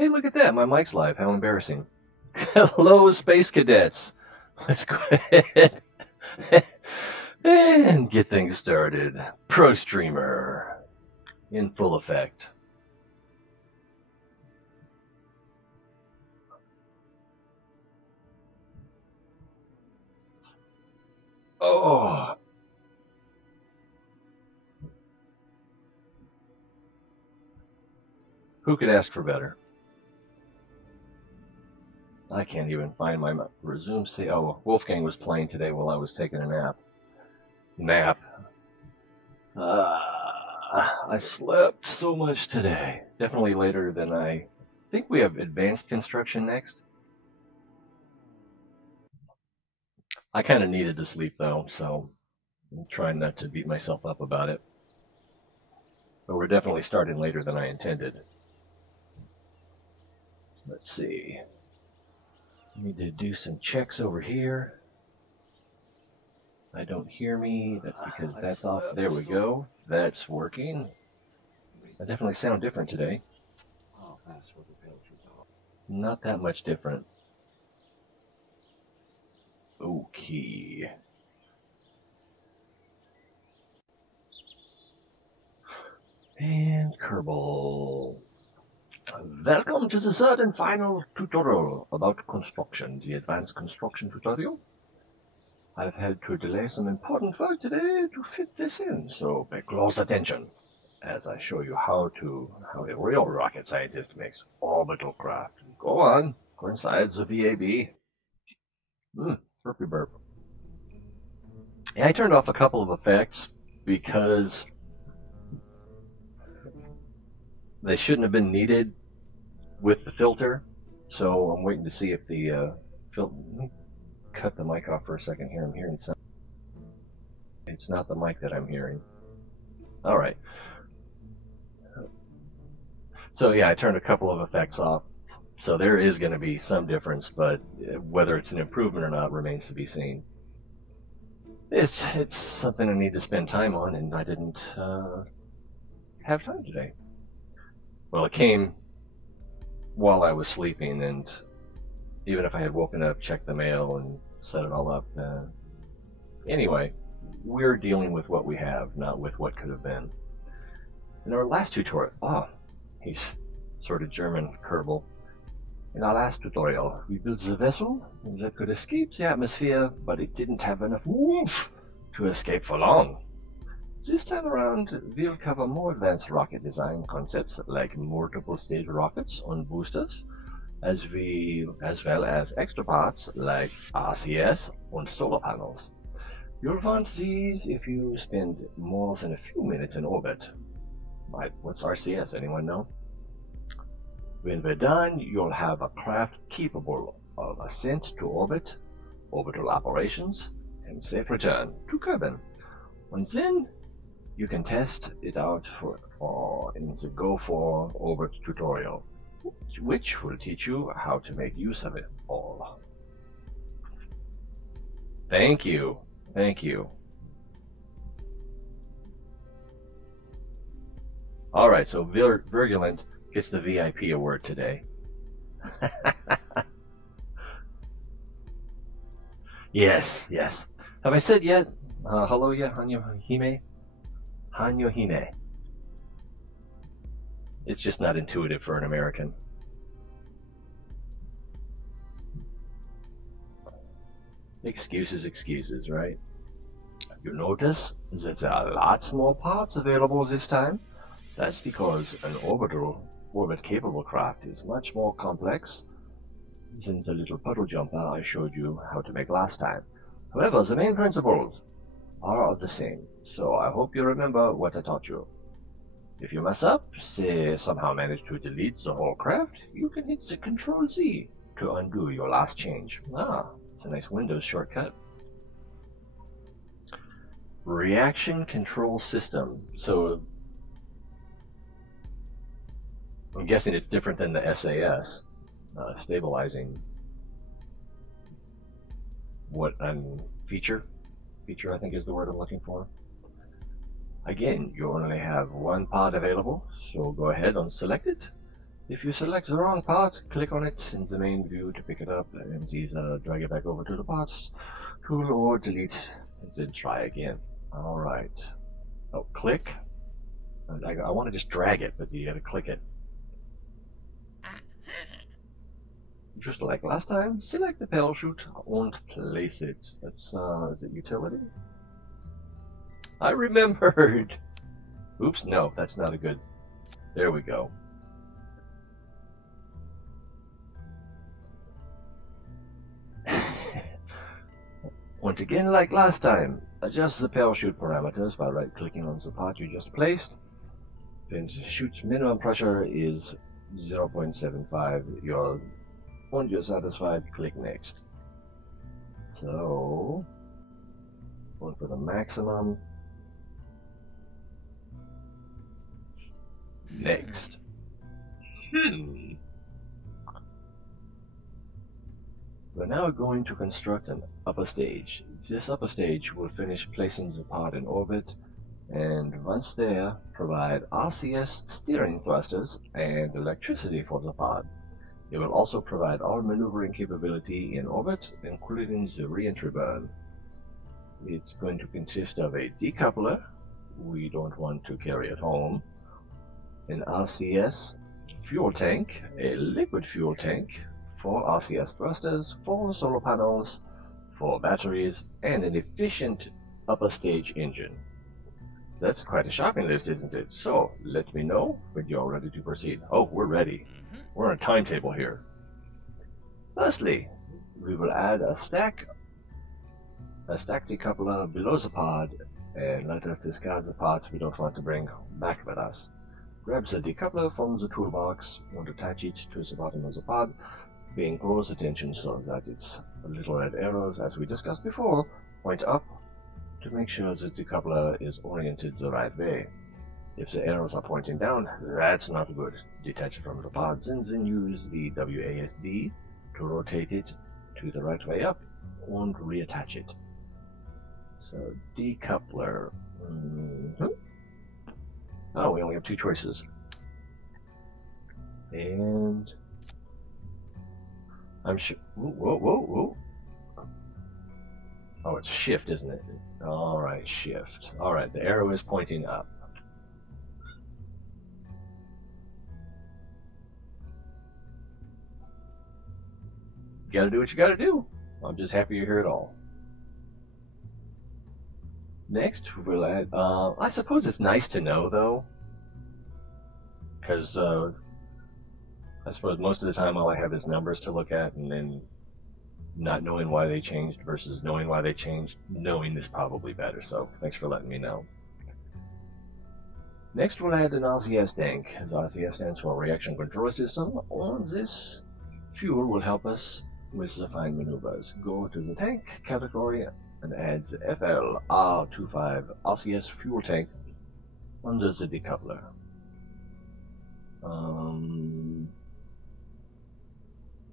Hey, look at that. My mic's live. How embarrassing. Hello, Space Cadets. Let's go ahead and get things started. Pro Streamer in full effect. Oh. Who could ask for better? I can't even find my resume. See, oh, Wolfgang was playing today while I was taking a nap. I slept so much today. Definitely later than I think. We have advanced construction next. I kind of needed to sleep though, so I'm trying not to beat myself up about it. But we're definitely starting later than I intended. Let's see. I need to do some checks over here. I don't hear me. That's because that's off. There we go. That's working. I definitely sound different today. Not that much different. Okay. And Kerbal. Welcome to the third and final tutorial about construction, the advanced construction tutorial. I've had to delay some important work today to fit this in, so pay close attention as I show you how a real rocket scientist makes orbital craft. Go on, go inside the VAB. Burpy burp. Yeah, I turned off a couple of effects because they shouldn't have been needed with the filter, so I'm waiting to see if the filter... Cut the mic off for a second here. I'm hearing something. It's not the mic that I'm hearing. Alright. So yeah, I turned a couple of effects off. So there is going to be some difference, but whether it's an improvement or not remains to be seen. It's something I need to spend time on, and I didn't have time today. Well, it came while I was sleeping, and even if I had woken up, checked the mail, and set it all up. Anyway, we're dealing with what we have, not with what could have been. In our last tutorial, he's sort of German, Kerbal. In our last tutorial, we built the vessel that could escape the atmosphere, but it didn't have enough oomph to escape for long. This time around, we'll cover more advanced rocket design concepts like multiple stage rockets on boosters, as well as extra parts like RCS and solar panels. You'll want these if you spend more than a few minutes in orbit. What's RCS? Anyone know? When we're done, you'll have a craft capable of ascent to orbit, orbital operations, and safe return to Kerbal. And then you can test it out in the Go for Orbit tutorial, which will teach you how to make use of it all. Thank you. Thank you. Alright, so Virulent gets the VIP award today. Yes. Have I said yet? Hello ya, Hanyo Hime? It's just not intuitive for an American. Excuses, right? You notice that there are lots more parts available this time? That's because an orbit-capable craft is much more complex than the little puddle jumper I showed you how to make last time. However, the main principles are the same, so I hope you remember what I taught you. If you mess up, say somehow manage to delete the whole craft, you can hit the Ctrl-Z to undo your last change. It's a nice Windows shortcut. Reaction control system. So I'm guessing it's different than the SAS, stabilizing feature I think is the word I'm looking for. Again, you only have one pod available, so go ahead and select it If you select the wrong part, click on it in the main view to pick it up, and either drag it back over to the parts tool or delete, and then try again. Alright. Oh, click. I want to just drag it, but you gotta click it. Just like last time, select the parachute and place it. That's, is it utility? I remembered! Oops, no, that's not a good... There we go. Once again, like last time, adjust the parachute parameters by right-clicking on the part you just placed. Then the chute's minimum pressure is 0.75. Once you're satisfied, click Next. So, going for the maximum. Next. We're now going to construct an upper stage. This upper stage will finish placing the pod in orbit, and once there, provide RCS steering thrusters and electricity for the pod. It will also provide all maneuvering capability in orbit, including the re-entry burn. It's going to consist of a decoupler, we don't want to carry it home, an RCS fuel tank, a liquid fuel tank, 4 RCS thrusters, 4 solar panels, 4 batteries, and an efficient upper stage engine. So that's quite a shopping list, isn't it? So, let me know when you're ready to proceed. Oh, we're ready. We're on a timetable here. Firstly, we will add a stack decoupler below the pod, and let us discard the parts we don't want to bring back with us. Grab the decoupler from the toolbox and attach it to the bottom of the pod, paying close attention so that its little red arrows, as we discussed before, point up to make sure the decoupler is oriented the right way. If the arrows are pointing down, that's not good. Detach it from the pods and then use the WASD to rotate it to the right way up and reattach it. So, decoupler. Oh, we only have 2 choices. And I'm sure. Whoa. Oh, it's shift, isn't it? Alright, shift. Alright, the arrow is pointing up. You gotta do what you gotta do. I'm just happy you're here at all. Next, we'll add. I suppose it's nice to know, though, because I suppose most of the time all I have is numbers to look at, and then not knowing why they changed versus knowing why they changed, knowing is probably better, so thanks for letting me know. Next we'll add an RCS tank, as RCS stands for Reaction Control System, and this fuel will help us with the fine maneuvers. Go to the tank category and add the FLR25 RCS fuel tank under the decoupler.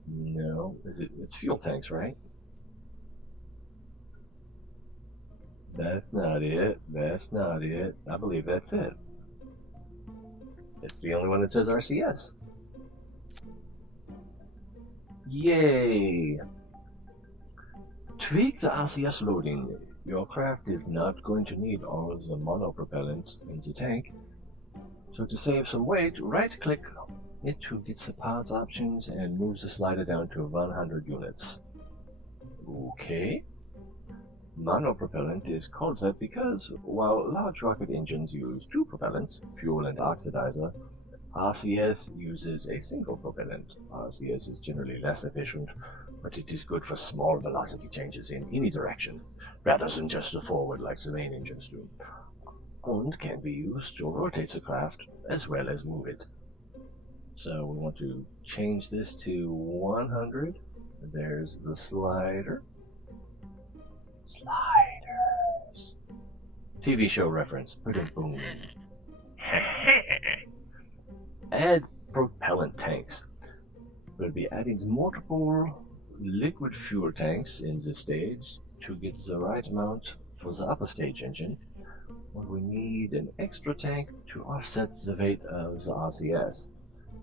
No, it's fuel tanks, right? That's not it. That's not it. I believe that's it. It's the only one that says RCS. Yay! Tweak the RCS loading. Your craft is not going to need all of the monopropellant in the tank. So to save some weight, right-click it to get the parts options and move the slider down to 100 units. Okay. Monopropellant is called that because while large rocket engines use 2 propellants, fuel and oxidizer, RCS uses a single propellant. RCS is generally less efficient, but it is good for small velocity changes in any direction, rather than just the forward like the main engines do, and can be used to rotate the craft as well as move it. So we want to change this to 100. There's the slider. Sliders. TV show reference. Boom. Add propellant tanks. We'll be adding multiple liquid fuel tanks in this stage to get the right amount for the upper stage engine. But we need an extra tank to offset the weight of the RCS.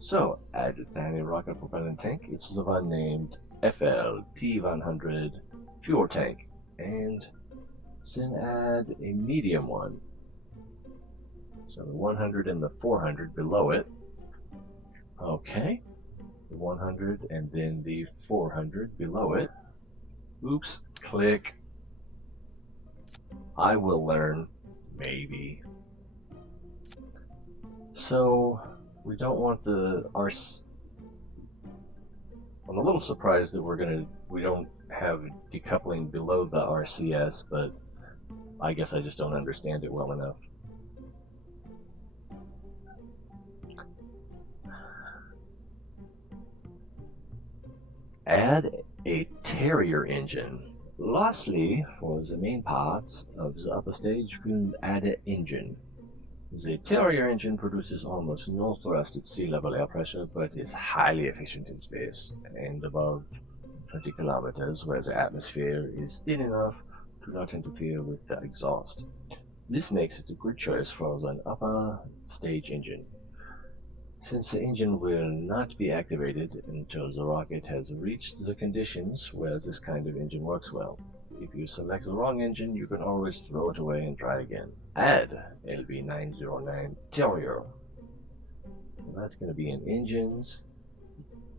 So, add a tiny rocket propellant tank. It's the one named FLT100 fuel tank. And then add a medium one. So the 100 and the 400 below it. Okay. The 100 and then the 400 below it. Oops. Click. I will learn. Maybe. So we don't want the I'm a little surprised that we don't have decoupling below the RCS, but I guess I just don't understand it well enough. Add a Terrier engine. Lastly, for the main parts of the upper stage, we'll add an engine. The Terrier engine produces almost no thrust at sea level air pressure, but is highly efficient in space, and above 20 kilometers, where the atmosphere is thin enough to not interfere with the exhaust. This makes it a good choice for an upper stage engine, since the engine will not be activated until the rocket has reached the conditions where this kind of engine works well. If you select the wrong engine, you can always throw it away and try again. Add LB909 Terrier. So that's going to be in Engines,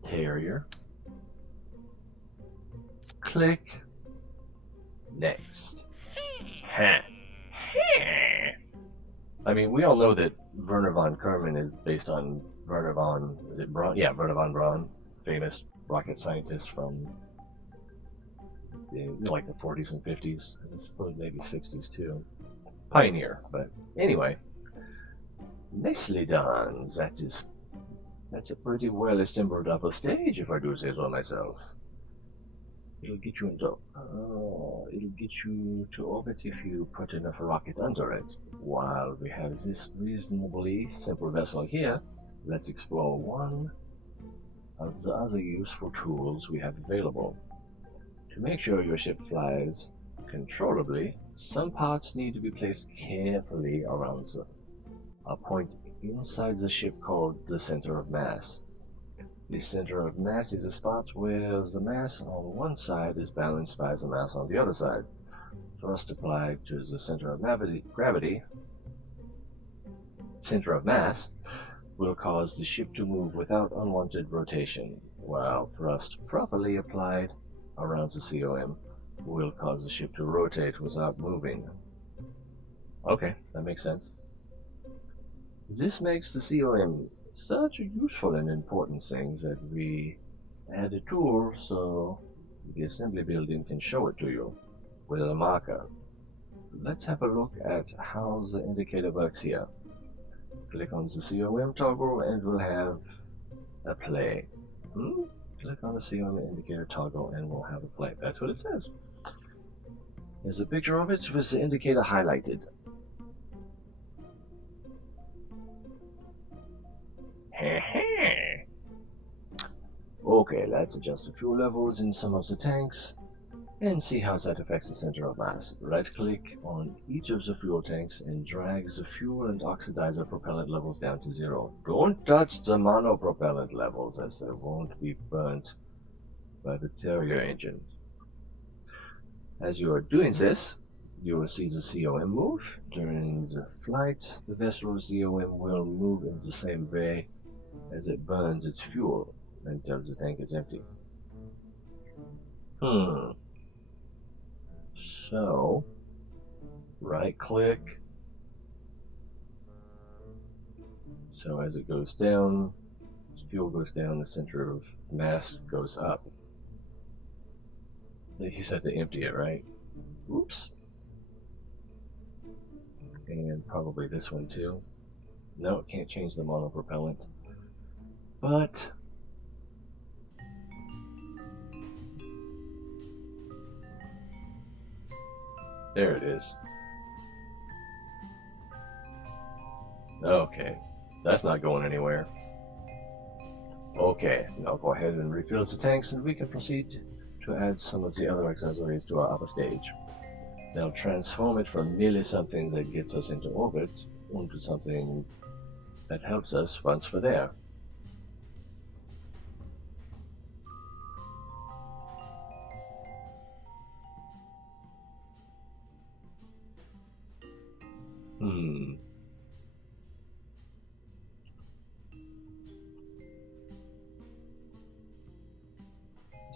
Terrier. Click Next. I mean, we all know that Werner von Karman is based on Werner von, is it Braun? Yeah, Werner von Braun, famous rocket scientist from like the 40s and 50s, I suppose maybe 60s too. Pioneer, but anyway. Nicely done. That's a pretty well assembled upper stage, if I do say so myself. It'll get you to orbit if you put enough rocket under it. While we have this reasonably simple vessel here, let's explore one of the other useful tools we have available. To make sure your ship flies controllably, some parts need to be placed carefully around a point inside the ship called the center of mass. The center of mass is a spot where the mass on one side is balanced by the mass on the other side. Thrust applied to the center of center of mass will cause the ship to move without unwanted rotation, while thrust properly applied around the COM will cause the ship to rotate without moving. Okay, that makes sense. This makes the COM such a useful and important thing that we add a tool so the assembly building can show it to you with a marker. Let's have a look at how the indicator works here. Click on the COM toggle and we'll have a play. Click on the COM indicator toggle and we'll have a play. That's what it says. There's a picture of it with the indicator highlighted. Okay, let's adjust the fuel levels in some of the tanks and see how that affects the center of mass. Right-click on each of the fuel tanks and drag the fuel and oxidizer propellant levels down to 0. Don't touch the monopropellant levels, as they won't be burnt by the Terrier engine. As you are doing this, you will see the COM move. During the flight, the vessel's COM will move in the same way as it burns its fuel until the tank is empty. So, right-click. So as it goes down, fuel goes down, the center of mass goes up. You said to empty it, right? Oops. And probably this one too. No, it can't change the monopropellant. But there it is. Okay, that's not going anywhere. Okay, now go ahead and refill the tanks and we can proceed to add some of the other accessories to our upper stage. Now transform it from merely something that gets us into orbit into something that helps us once we're there.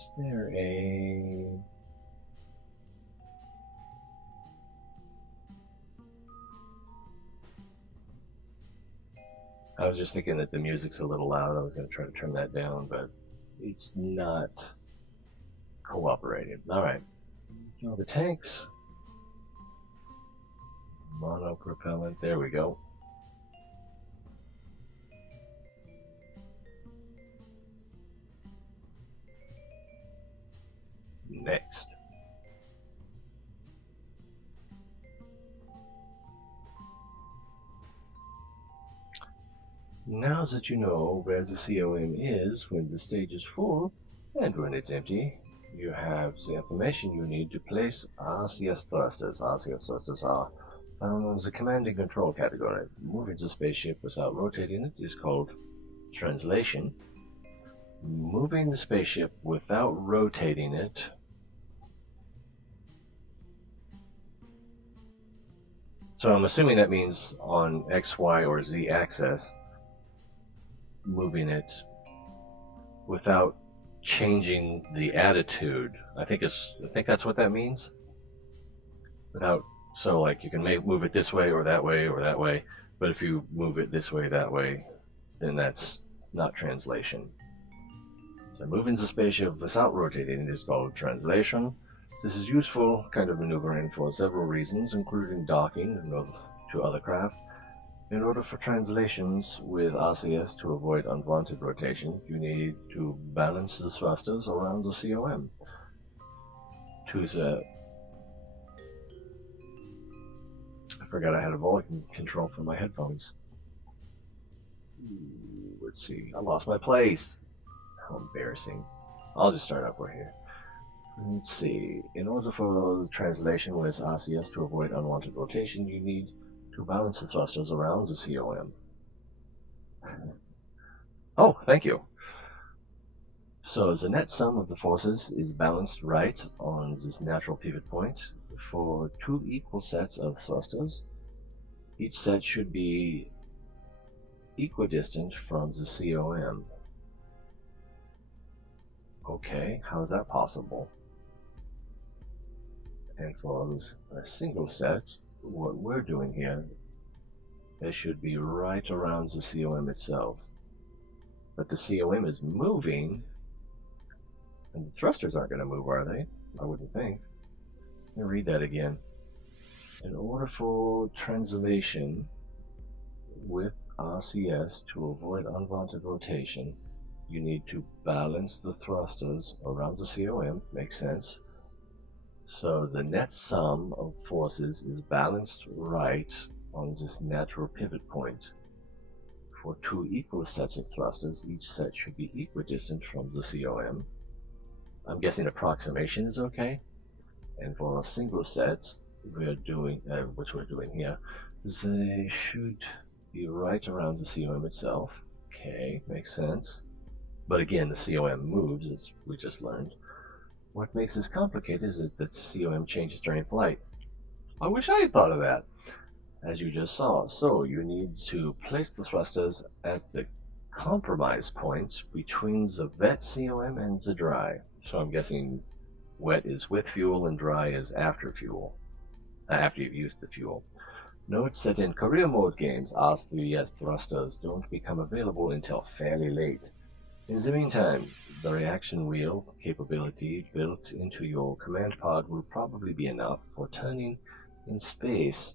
Is there a... I was just thinking that the music's a little loud. I was going to try to turn that down, but it's not cooperating. Alright. Now the tanks. Monopropellant. There we go. Next. Now that you know where the COM is when the stage is full and when it's empty, you have the information you need to place RCS thrusters. RCS thrusters are found on the command and control category. Moving the spaceship without rotating it is called translation. Moving the spaceship without rotating it so I'm assuming that means on X, Y, or Z axis, moving it without changing the attitude. I think that's what that means. Without, so like you can move it this way or that way or that way, but if you move it this way, that way, then that's not translation. So moving the spaceship without rotating it is called translation. This is useful kind of maneuvering for several reasons, including docking to other craft. In order for translations with RCS to avoid unwanted rotation, you need to balance the thrusters around the COM. I forgot I had a volume control for my headphones. Let's see, I lost my place. How embarrassing. I'll just start over here. Let's see, in order for the translation with RCS to avoid unwanted rotation, you need to balance the thrusters around the COM. Oh, thank you. So the net sum of the forces is balanced right on this natural pivot point for two equal sets of thrusters. Each set should be equidistant from the COM. Okay, how is that possible? And for a single set, what we're doing here, it should be right around the COM itself. But the COM is moving, and the thrusters aren't going to move, are they? I wouldn't think. Let me read that again. In order for translation with RCS to avoid unwanted rotation, you need to balance the thrusters around the COM. Makes sense. So the net sum of forces is balanced right on this natural pivot point. For two equal sets of thrusters, each set should be equidistant from the COM. I'm guessing approximation is okay. And for a single set, we're doing, which we're doing here, they should be right around the COM itself. Okay, makes sense. But again, the COM moves, as we just learned. What makes this complicated is that the COM changes during flight. I wish I had thought of that, as you just saw. So you need to place the thrusters at the compromise points between the wet COM and the dry. So I'm guessing wet is with fuel and dry is after fuel, after you've used the fuel. Note that in career mode games, R3S thrusters don't become available until fairly late. In the meantime, the reaction wheel capability built into your command pod will probably be enough for turning in space.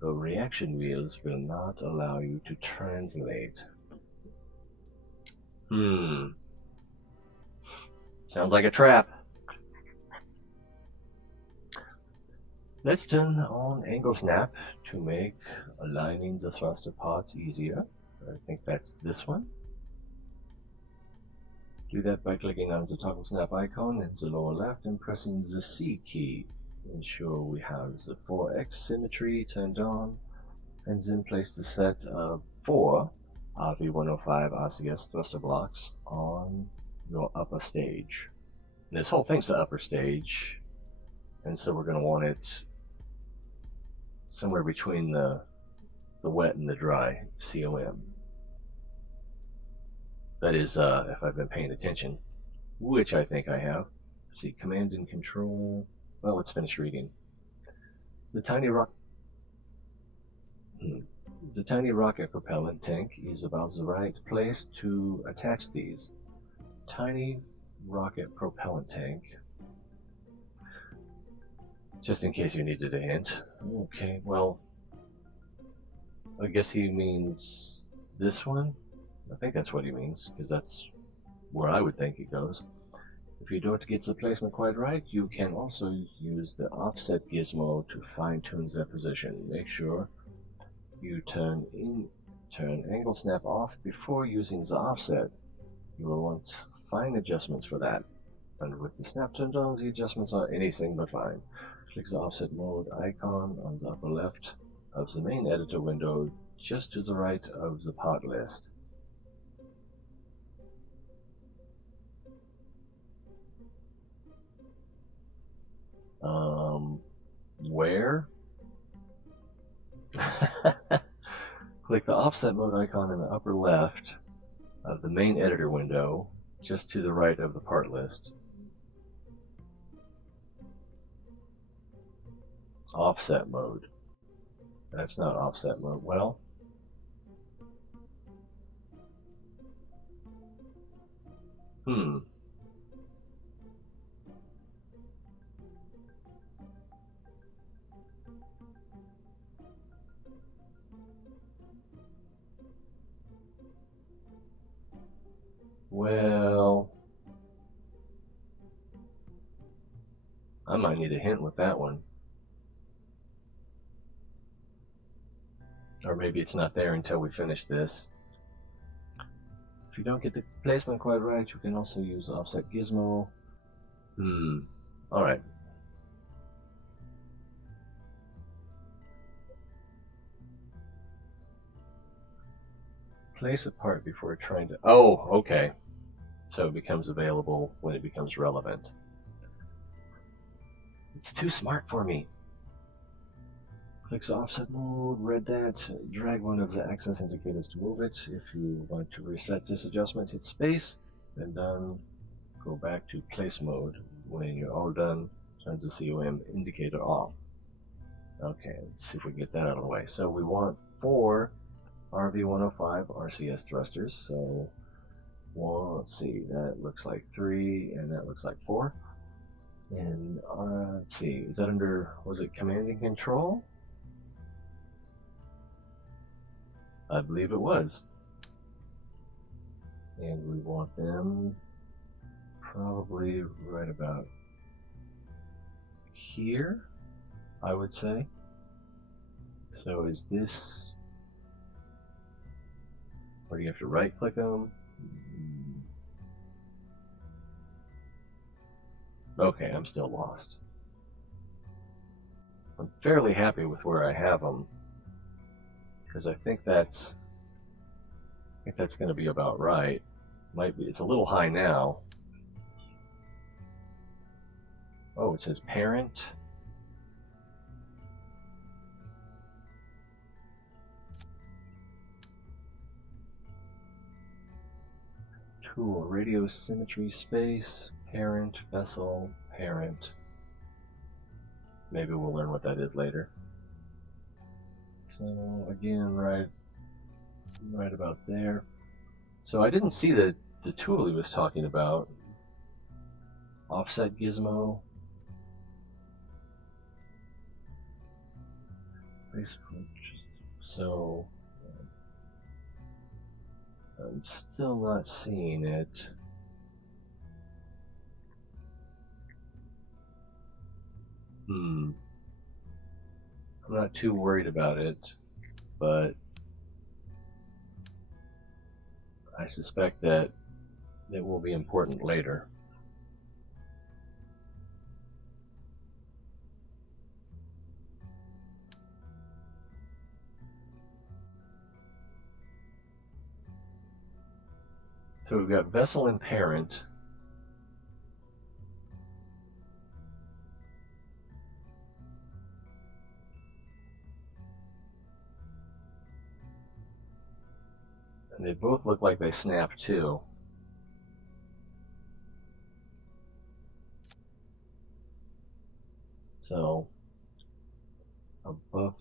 The reaction wheels will not allow you to translate. Sounds like a trap. Let's turn on angle snap to make aligning the thruster pods easier. I think that's this one. Do that by clicking on the toggle snap icon in the lower left and pressing the C key to ensure we have the 4x symmetry turned on, and then place the set of 4 RV105 RCS thruster blocks on your upper stage. And this whole thing's the upper stage, and so we're going to want it somewhere between the wet and the dry COM. That is, if I've been paying attention. which I think I have. Let's see, command and control. Well, let's finish reading. The tiny rock. The tiny rocket propellant tank is about the right place to attach these. Tiny rocket propellant tank. Just in case you needed a hint. Okay, well, I guess he means this one? I think that's what he means, because that's where I would think it goes. If you don't get the placement quite right, you can also use the offset gizmo to fine-tune the position. Make sure you turn angle snap off before using the offset. You will want fine adjustments for that. And with the snap turned on, the adjustments are anything but fine. Click the offset mode icon on the upper left of the main editor window, just to the right of the part list. Where? Click the offset mode icon in the upper left of the main editor window, just to the right of the part list. Offset mode. That's not offset mode. Well, Well, I might need a hint with that one. Or maybe it's not there until we finish this. If you don't get the placement quite right, you can also use offset gizmo. Alright. Place a part before trying to... Oh, okay. So it becomes available when it becomes relevant. It's too smart for me. Clicks offset mode, read that, drag one of the axis indicators to move it. If you want to reset this adjustment, hit space, then done. Go back to place mode. When you're all done, turn the COM indicator off. Okay, let's see if we can get that out of the way. So we want 4 RV105 RCS thrusters. So, well, let's see, that looks like 3, and that looks like 4. And let's see, is that under, was it command and control? I believe it was. And we want them probably right about here, I would say. So is this, or do you have to right click them? Okay, I'm still lost. I'm fairly happy with where I have them, because I think that's going to be about right. Might be, it's a little high now. Oh, it says parent. Tool, radio symmetry space, parent, vessel, parent. Maybe we'll learn what that is later. So again, right about there. So I didn't see the tool he was talking about. Offset gizmo. So I'm still not seeing it. I'm not too worried about it, but I suspect that it will be important later. So we've got vessel and parent. And they both look like they snap too. So above.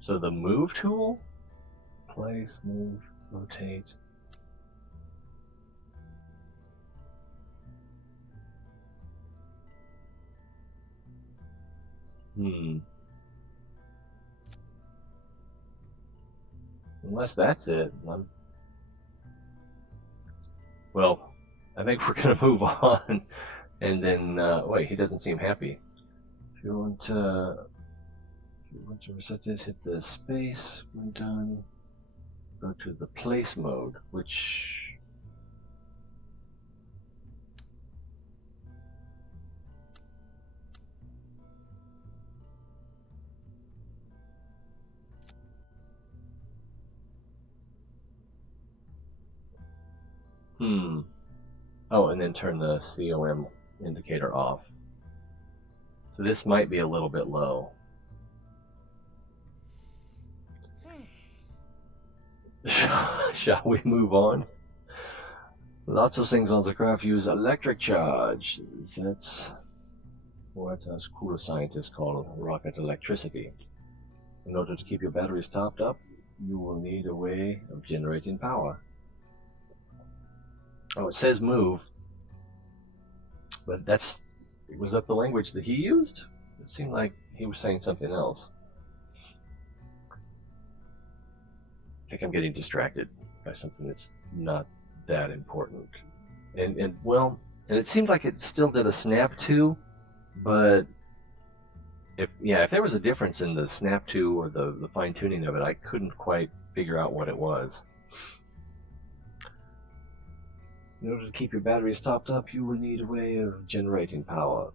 So the move tool, place, move, rotate. Unless that's it. Well, I think we're going to move on. And then, wait, he doesn't seem happy. If you want to reset this, hit the space when done. Go to the place mode, which... Oh, and then turn the COM indicator off. So this might be a little bit low. Shall we move on? Lots of things on the craft use electric charge. That's what us cooler scientists call rocket electricity. In order to keep your batteries topped up, you will need a way of generating power. Oh, it says move, but was that the language that he used? It seemed like he was saying something else. I think I'm getting distracted by something that's not that important. And it seemed like it still did a snap to, but if there was a difference in the snap to or the fine tuning of it, I couldn't quite figure out what it was. In order to keep your batteries topped up, you will need a way of generating power.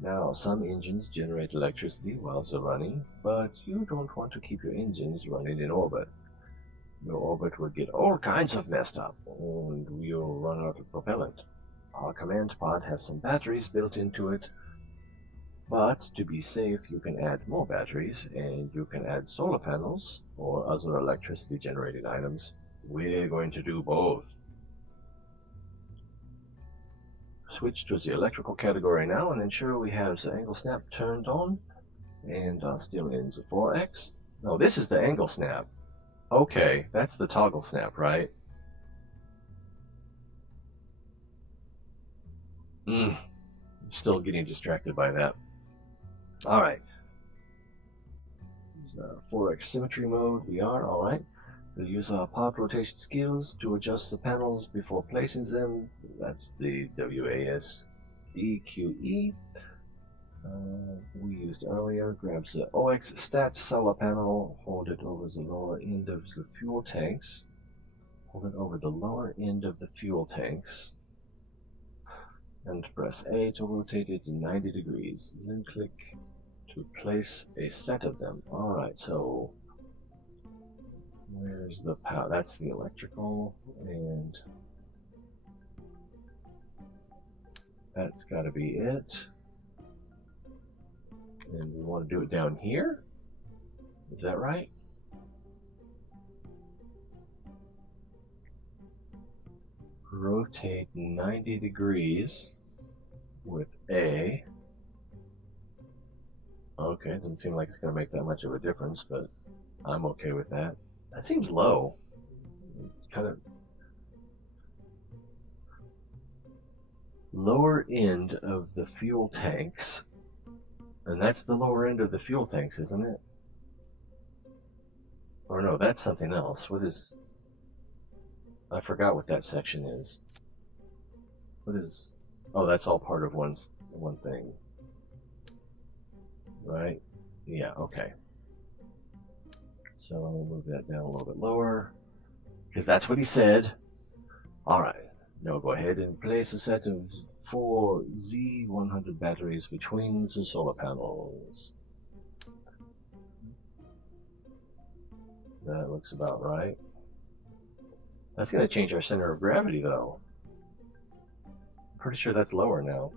Now, some engines generate electricity while they're running, but you don't want to keep your engines running in orbit. Your orbit will get all kinds of messed up, and you'll run out of propellant. Our command pod has some batteries built into it, but to be safe, you can add more batteries, and you can add solar panels or other electricity-generating items. We're going to do both. Switch to the electrical category now and ensure we have the angle snap turned on and still in the 4x. No, this is the angle snap. Okay, that's the toggle snap, right? Still getting distracted by that. Alright. 4x symmetry mode, we are, alright. We'll use our part rotation skills to adjust the panels before placing them. That's the WASDQE. We used earlier. Grab the OX stat solar panel, hold it over the lower end of the fuel tanks. Hold it over the lower end of the fuel tanks. And press A to rotate it 90 degrees. Then click to place a set of them. Alright, so where's the power? That's the electrical, and that's got to be it. And we want to do it down here? Is that right? Rotate 90 degrees with A. Okay, doesn't seem like it's going to make that much of a difference, but I'm okay with that. That seems low. Kind of lower end of the fuel tanks. And that's the lower end of the fuel tanks, isn't it? Or no, that's something else. What is... I forgot what that section is. What is... Oh, that's all part of one thing. Right? Yeah, okay. So I'll move that down a little bit lower, because that's what he said. Alright, now go ahead and place a set of 4 Z100 batteries between the solar panels. That looks about right. That's going to change our center of gravity, though. I'm pretty sure that's lower now.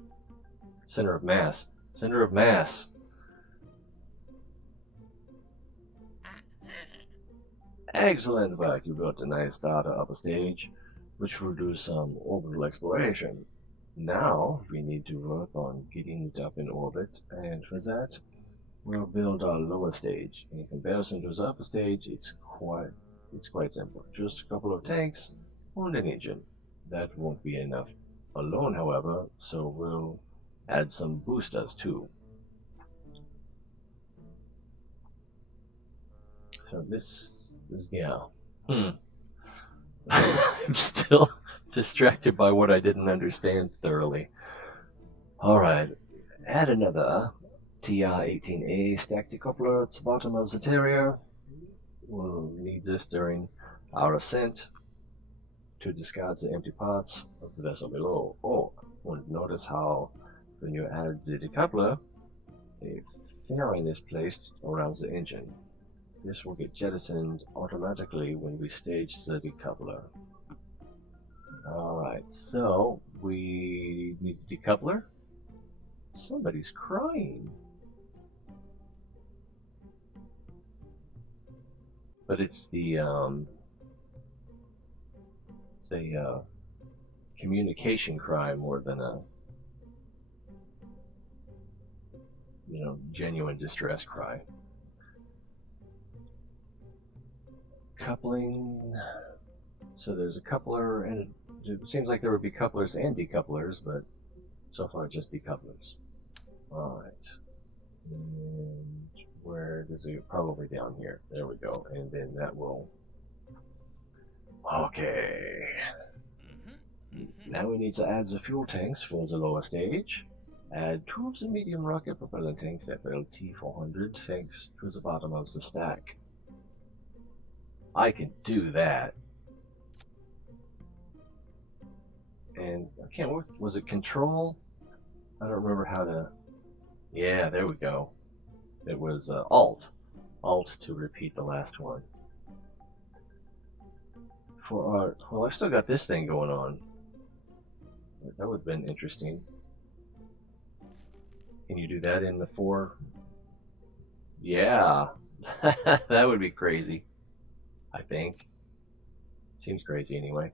Center of mass. Center of mass. Excellent work. You brought the nice starter up a stage. which will do some orbital exploration. Now we need to work on getting it up in orbit, and for that we'll build our lower stage. In comparison to the upper stage, it's quite simple. Just a couple of tanks and an engine. That won't be enough alone, however, so we'll add some boosters too. So this is, yeah. I'm still distracted by what I didn't understand thoroughly. Alright, add another TR-18A stack decoupler at the bottom of the terrier. We'll need this during our ascent to discard the empty parts of the vessel below. Oh, and notice how when you add the decoupler, a fairing is placed around the engine. This will get jettisoned automatically when we stage the decoupler. Alright, so we need a decoupler. Somebody's crying. But it's the communication cry more than a genuine distress cry. Coupling. So there's a coupler, and it seems like there would be couplers and decouplers, but so far just decouplers. Alright. And where does it go? Probably down here. There we go. And then that will... Okay. Now we need to add the fuel tanks for the lower stage. Add 2 of the medium rocket propellant tanks, FLT-400 tanks, to the bottom of the stack. I can do that. And I can't work. Was it control? I don't remember how to. Yeah, there we go. It was Alt. Alt to repeat the last one. For our, well, I've still got this thing going on. That would have been interesting. Can you do that in the 4? Yeah, that would be crazy. I think. Seems crazy anyway.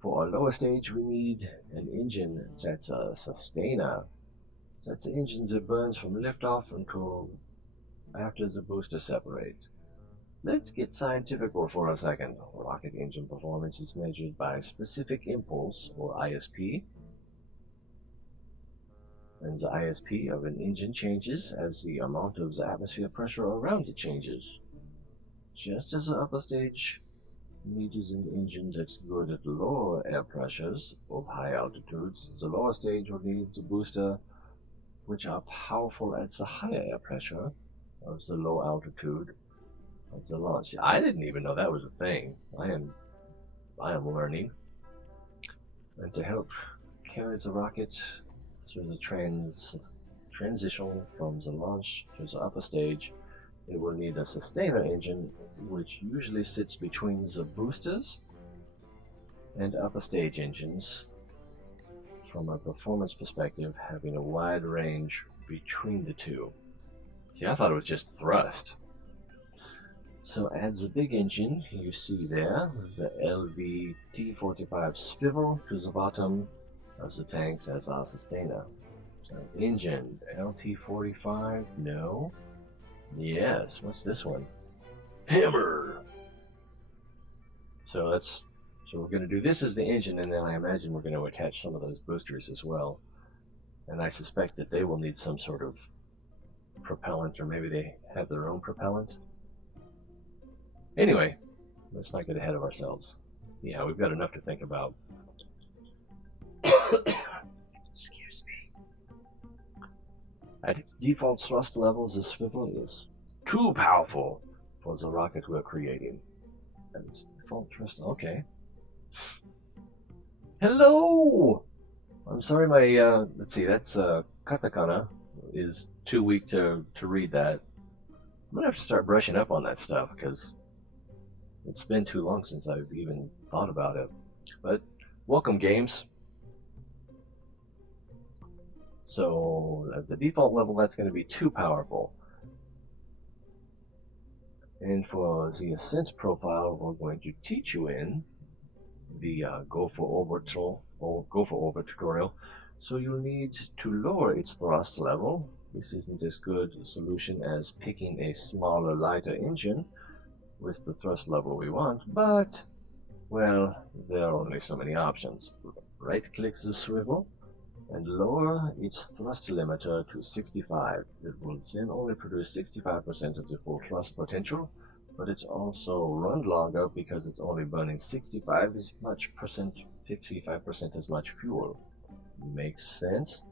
For our lower stage, we need an engine that's a sustainer. So that's the engine that burns from liftoff until after the booster separates. Let's get scientific for a second. Rocket engine performance is measured by specific impulse, or ISP. And the ISP of an engine changes as the amount of the atmosphere pressure around it changes. Just as the upper stage needs an engine that's good at lower air pressures of high altitudes, the lower stage will need the booster which are powerful at the higher air pressure of the low altitude of the launch. I didn't even know that was a thing. I am learning. And to help carry the rocket through the transition from the launch to the upper stage, it will need a sustainer engine, which usually sits between the boosters and upper stage engines, from a performance perspective, having a wide range between the two. See, I thought it was just thrust. So add the big engine you see there, the LVT-45 swivel, to the bottom of the tanks as our sustainer. So engine, LT-45, no. Yes, what's this one? Hammer! So we're going to do this as the engine, and then I imagine we're going to attach some of those boosters as well. And I suspect that they will need some sort of propellant, or maybe they have their own propellant. Anyway, let's not get ahead of ourselves. Yeah, we've got enough to think about. Excuse me. At its default thrust levels, the swivel is too powerful for the rocket we're creating. At its default thrust, okay. Hello! I'm sorry, my, let's see, that's, katakana is too weak to read that. I'm gonna have to start brushing up on that stuff, because it's been too long since I've even thought about it. But, welcome, games. So, at the default level, that's going to be too powerful. And for the ascent profile we're going to teach you in, the go for over tutorial. So you'll need to lower its thrust level. This isn't as good a solution as picking a smaller, lighter engine with the thrust level we want, but, well, there are only so many options. Right-click the swivel and lower its thrust limiter to 65. It will then only produce 65% of the full thrust potential, but it's also run longer because it's only burning 65% as much fuel. Makes sense.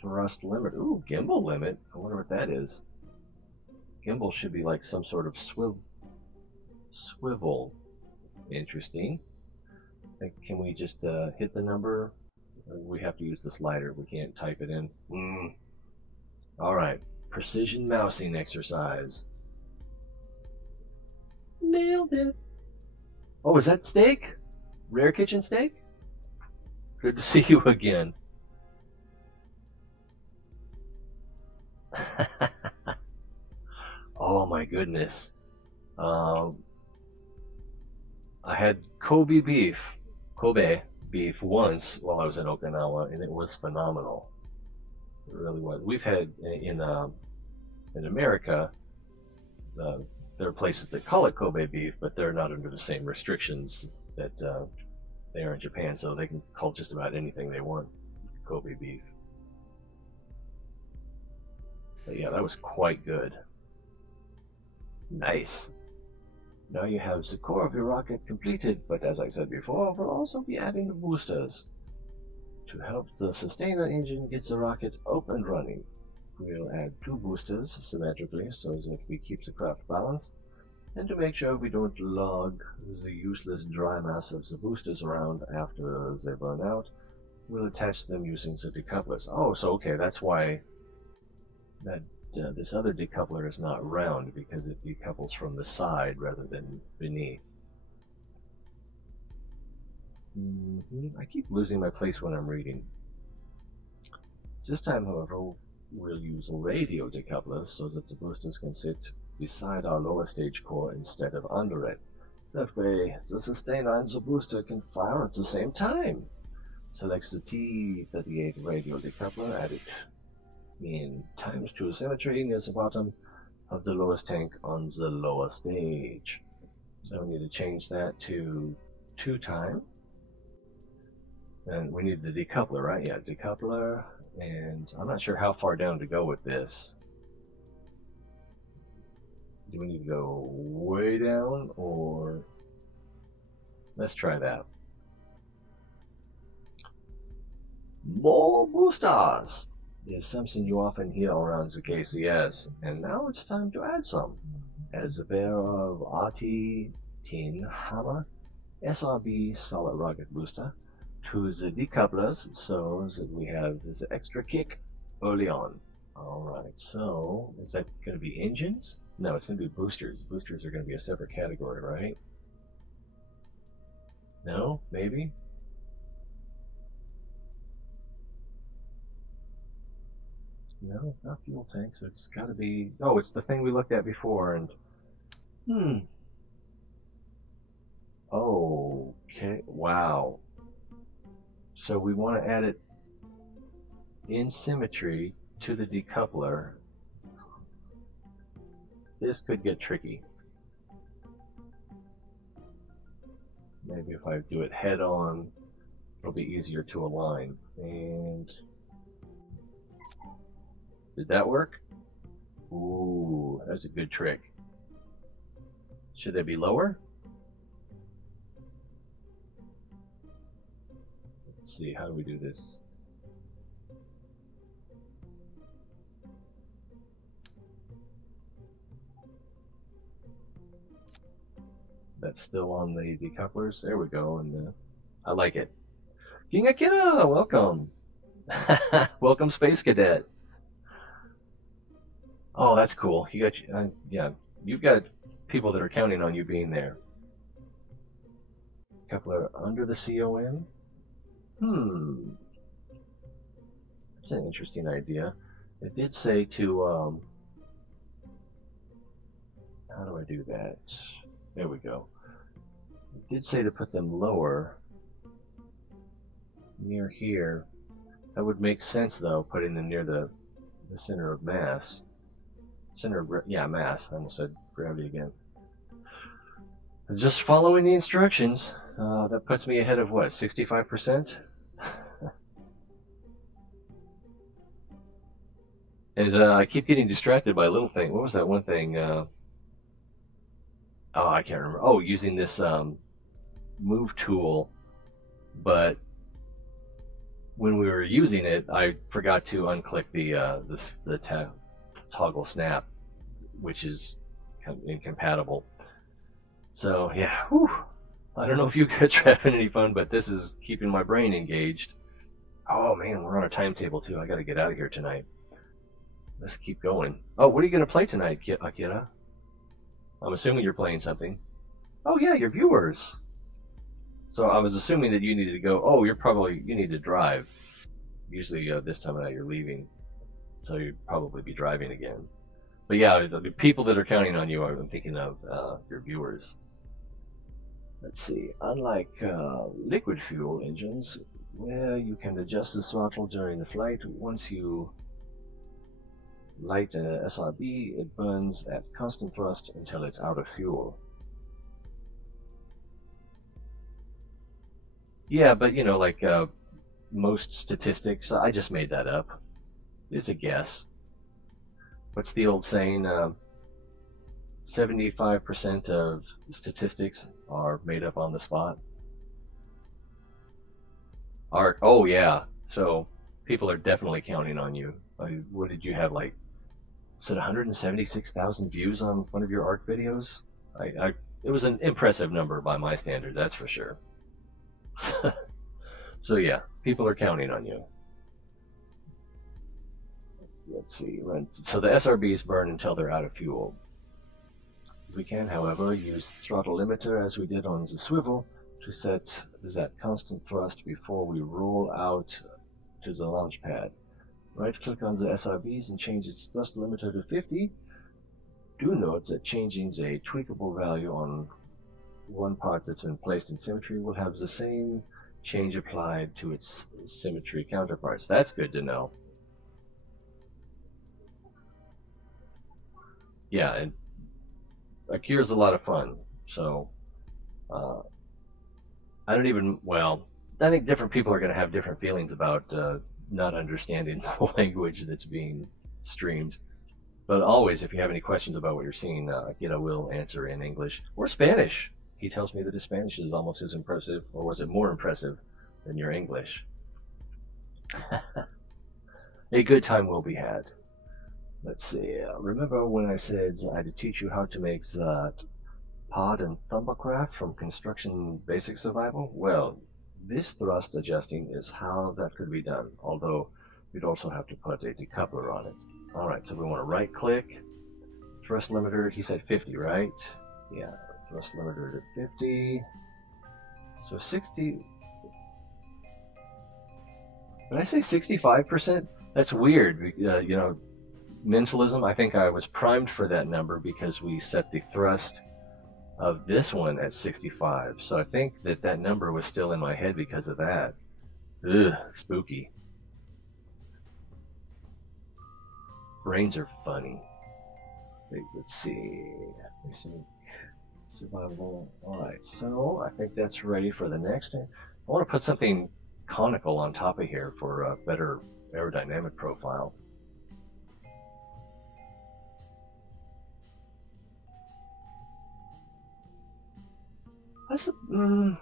Thrust limit. Ooh, gimbal limit. I wonder what that is. Gimbal should be like some sort of swivel. Interesting. Can we just hit the number? We have to use the slider. We can't type it in. Alright. Precision mousing exercise. Nailed it. Oh, is that steak? Rare Kitchen steak? Good to see you again. Oh my goodness. I had Kobe beef once while I was in Okinawa, and it was phenomenal. It really was. We've had in America, there are places that call it Kobe beef, but they're not under the same restrictions that they are in Japan, so they can call just about anything they want Kobe beef. But yeah, that was quite good. Nice. Now you have the core of your rocket completed, but as I said before, we'll also be adding the boosters. To help the sustainer engine get the rocket up and running, we'll add 2 boosters symmetrically so that we keep the craft balanced, and to make sure we don't lug the useless dry mass of the boosters around after they burn out, we'll attach them using the decouplers. Oh, so okay, that's why that this other decoupler is not round, because it decouples from the side rather than beneath. I keep losing my place when I'm reading. This time, however, we'll use radio decouplers so that the boosters can sit beside our lower stage core instead of under it. That way, the sustainer and the booster can fire at the same time. Select the T38 radio decoupler, add it in ×2 symmetry near the bottom of the lowest tank on the lower stage. So we need to change that to 2 times. And we need the decoupler, right? Yeah, decoupler. And I'm not sure how far down to go with this. Do we need to go way down, or let's try that. More boosters is something you often hear around the KCS, and now it's time to add some. As a pair of RT Tin Hammer SRB solid rocket booster to the decouplers so that we have this extra kick early on. Alright, so is that going to be engines? No, it's going to be boosters. Boosters are going to be a separate category, right? No? Maybe? No, it's not fuel tank, so it's got to be... Oh, it's the thing we looked at before, and... Okay, wow. So we want to add it in symmetry to the decoupler. This could get tricky. Maybe if I do it head on, it'll be easier to align. And did that work? Ooh, that's a good trick. Should they be lower? Let's see, how do we do this? That's still on the decouplers. There we go, and I like it. King Akira, welcome. Welcome, Space Cadet. Oh, that's cool. You got, yeah, you've got people that are counting on you being there. Coupler under the COM. That's an interesting idea. It did say to, how do I do that? There we go. It did say to put them lower, near here. That would make sense, though, putting them near the center of mass. Center of, yeah, mass. I almost said gravity again. Just following the instructions. That puts me ahead of what, 65%? And I keep getting distracted by a little thing. What was that one thing? Oh, I can't remember. Oh, using this move tool, but when we were using it, I forgot to unclick the toggle snap, which is kind of incompatible. So yeah, whew. I don't know if you guys are having any fun, but this is keeping my brain engaged. Oh man, we're on a timetable too. I got to get out of here tonight. Let's keep going. Oh, what are you going to play tonight, Akira? I'm assuming you're playing something. Oh yeah, your viewers. So I was assuming that you needed to go. Oh, you need to drive. Usually this time of night you're leaving, so you'd probably be driving again. But yeah, the people that are counting on you, I'm thinking of your viewers. Let's see. Unlike liquid fuel engines, where you can adjust the throttle during the flight, once you light an SRB, it burns at constant thrust until it's out of fuel. Yeah, but you know, like most statistics, I just made that up. It's a guess. What's the old saying? 75% of statistics are made up on the spot. Oh yeah, so people are definitely counting on you. What did you have, like, said 176,000 views on one of your art videos? It was an impressive number by my standards, that's for sure. So yeah, people are counting on you. Let's see. So the SRBs burn until they're out of fuel. We can, however, use throttle limiter as we did on the swivel to set that constant thrust before we roll out to the launch pad. Right-click on the SRBs and change its thrust limiter to 50. Do note that changing a tweakable value on one part that's been placed in symmetry will have the same change applied to its symmetry counterparts. That's good to know. Yeah, and Akira's a lot of fun, so I don't even, well, I think different people are going to have different feelings about not understanding the language that's being streamed. But always, if you have any questions about what you're seeing, Akira will answer in English or Spanish. He tells me that his Spanish is almost as impressive, or was it more impressive, than your English. A good time will be had. Let's see. Remember when I said I had to teach you how to make that pod and thumbcraft from Construction Basic Survival? Well, this thrust adjusting is how that could be done, although you'd also have to put a decoupler on it. Alright, so we want to right click, thrust limiter, he said 50, right? Yeah, thrust limiter to 50. So 60. Did I say 65%? That's weird. You know, mentalism, I think I was primed for that number because we set the thrust of this one at 65. So I think that number was still in my head because of that. Ugh, spooky. Brains are funny. Let's see. Survival. Alright, so I think that's ready for the next. I want to put something conical on top of here for a better aerodynamic profile.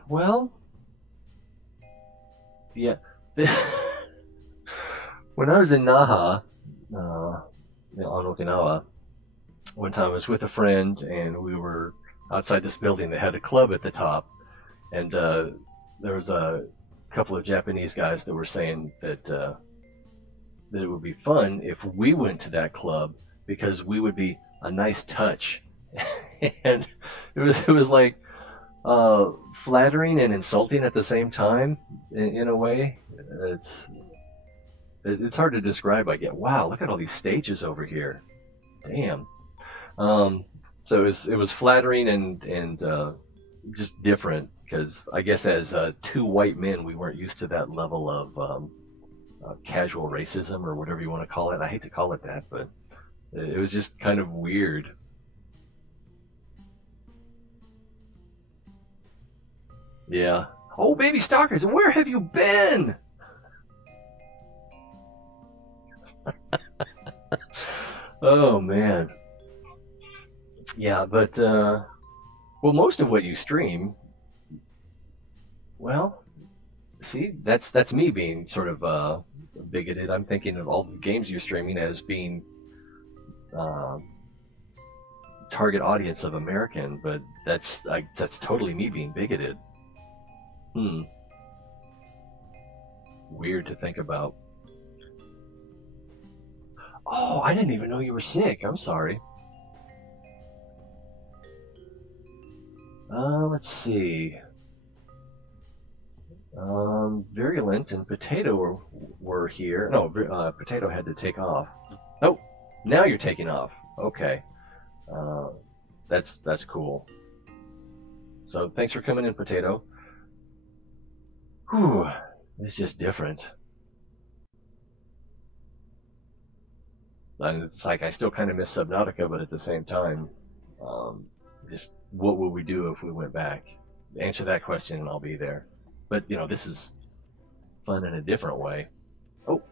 Well, yeah. When I was in Naha, on Okinawa, one time I was with a friend, and we were outside this building that had a club at the top, and there was a couple of Japanese guys that were saying that it would be fun if we went to that club because we would be a nice touch, and it was like flattering and insulting at the same time in a way. It's hard to describe. I get, wow, look at all these stages over here. Damn. So it was flattering and just different, because I guess as two white men, we weren't used to that level of casual racism or whatever you want to call it. I hate to call it that, but it was just kind of weird. Yeah. Oh, baby stalkers, where have you been? Oh man. Yeah, but well, most of what you stream, well, see, that's me being sort of bigoted. I'm thinking of all the games you're streaming as being uh, target audience of American, but that's totally me being bigoted. Hmm. Weird to think about. Oh, I didn't even know you were sick. I'm sorry. Let's see. Virulent and Potato were here. No, Potato had to take off. Oh, now you're taking off. Okay. Uh, that's cool. So thanks for coming in, Potato. Whew, it's just different. And it's like I still kind of miss Subnautica, but at the same time, just what would we do if we went back? Answer that question and I'll be there. But, you know, this is fun in a different way. Oh.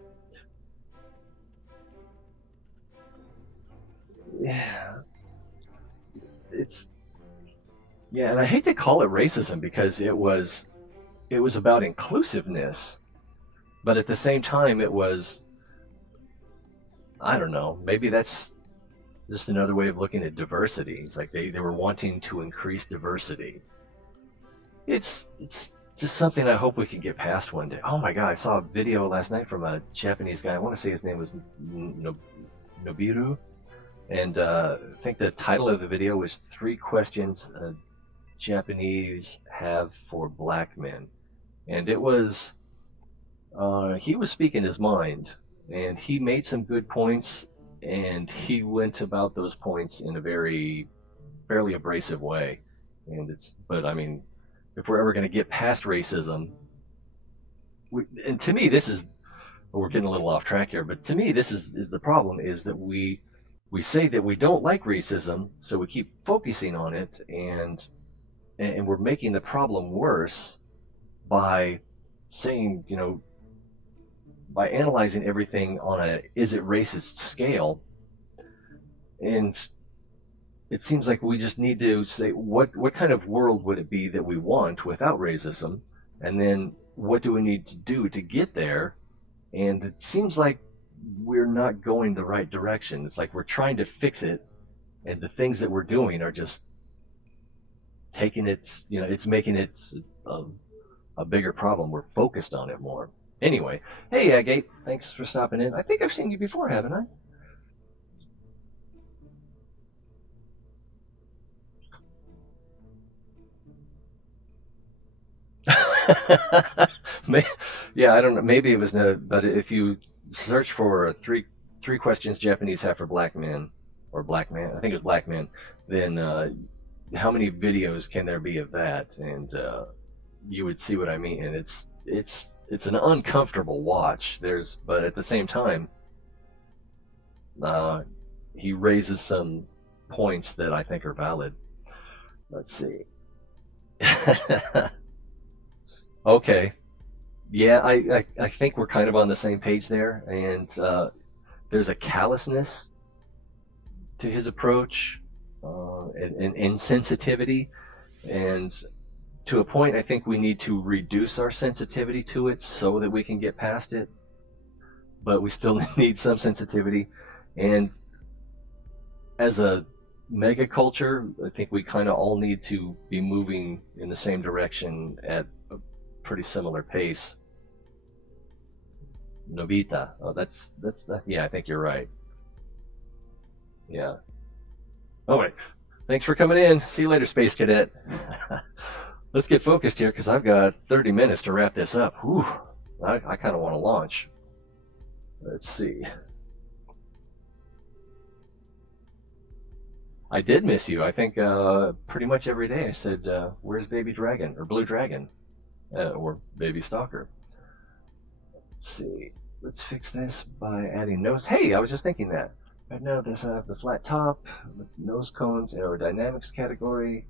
Yeah. Yeah, and I hate to call it racism because it was about inclusiveness, but at the same time it was, I don't know, maybe that's just another way of looking at diversity. It's like they were wanting to increase diversity. It's just something I hope we can get past one day. Oh my god, I saw a video last night from a Japanese guy. I want to say his name was Nobiru, and I think the title of the video was Three Questions Japanese Have for Black Men. And it was, he was speaking his mind, and he made some good points, and he went about those points in a very fairly abrasive way. But I mean, if we're ever going to get past racism, and to me this is, we're getting a little off track here, but to me this is the problem, is that we say that we don't like racism, so we keep focusing on it, and we're making the problem worse by saying, you know, by analyzing everything on a is it racist scale. And it seems like we just need to say what kind of world would it be that we want without racism, and then what do we need to do to get there. And it seems like we're not going the right direction. It's like we're trying to fix it, and the things that we're doing are just taking it, you know, it's making it a bigger problem. We're focused on it more. Anyway, hey Agate, thanks for stopping in. I think I've seen you before, haven't I? Yeah, I don't know. Maybe it was no, but if you search for three questions Japanese have for black men, or black man, I think it was black men, then how many videos can there be of that? And you would see what I mean. And it's an uncomfortable watch. But at the same time, he raises some points that I think are valid. Let's see. Okay. Yeah, I think we're kind of on the same page there, and there's a callousness to his approach, and insensitivity, and to a point I think we need to reduce our sensitivity to it so that we can get past it, but we still need some sensitivity. And as a mega culture, I think we kind of all need to be moving in the same direction at a pretty similar pace. Nobita. Oh, that's yeah, I think you're right. Yeah. All right. Thanks for coming in. See you later, Space Cadet. Let's get focused here, because I've got 30 minutes to wrap this up. Whew. I kind of want to launch. Let's see. I did miss you. I think pretty much every day I said, "Where's Baby Dragon or Blue Dragon or Baby Stalker?" Let's see. Let's fix this by adding nose. Hey, I was just thinking that. Right now, this have the flat top with nose cones, aerodynamics category,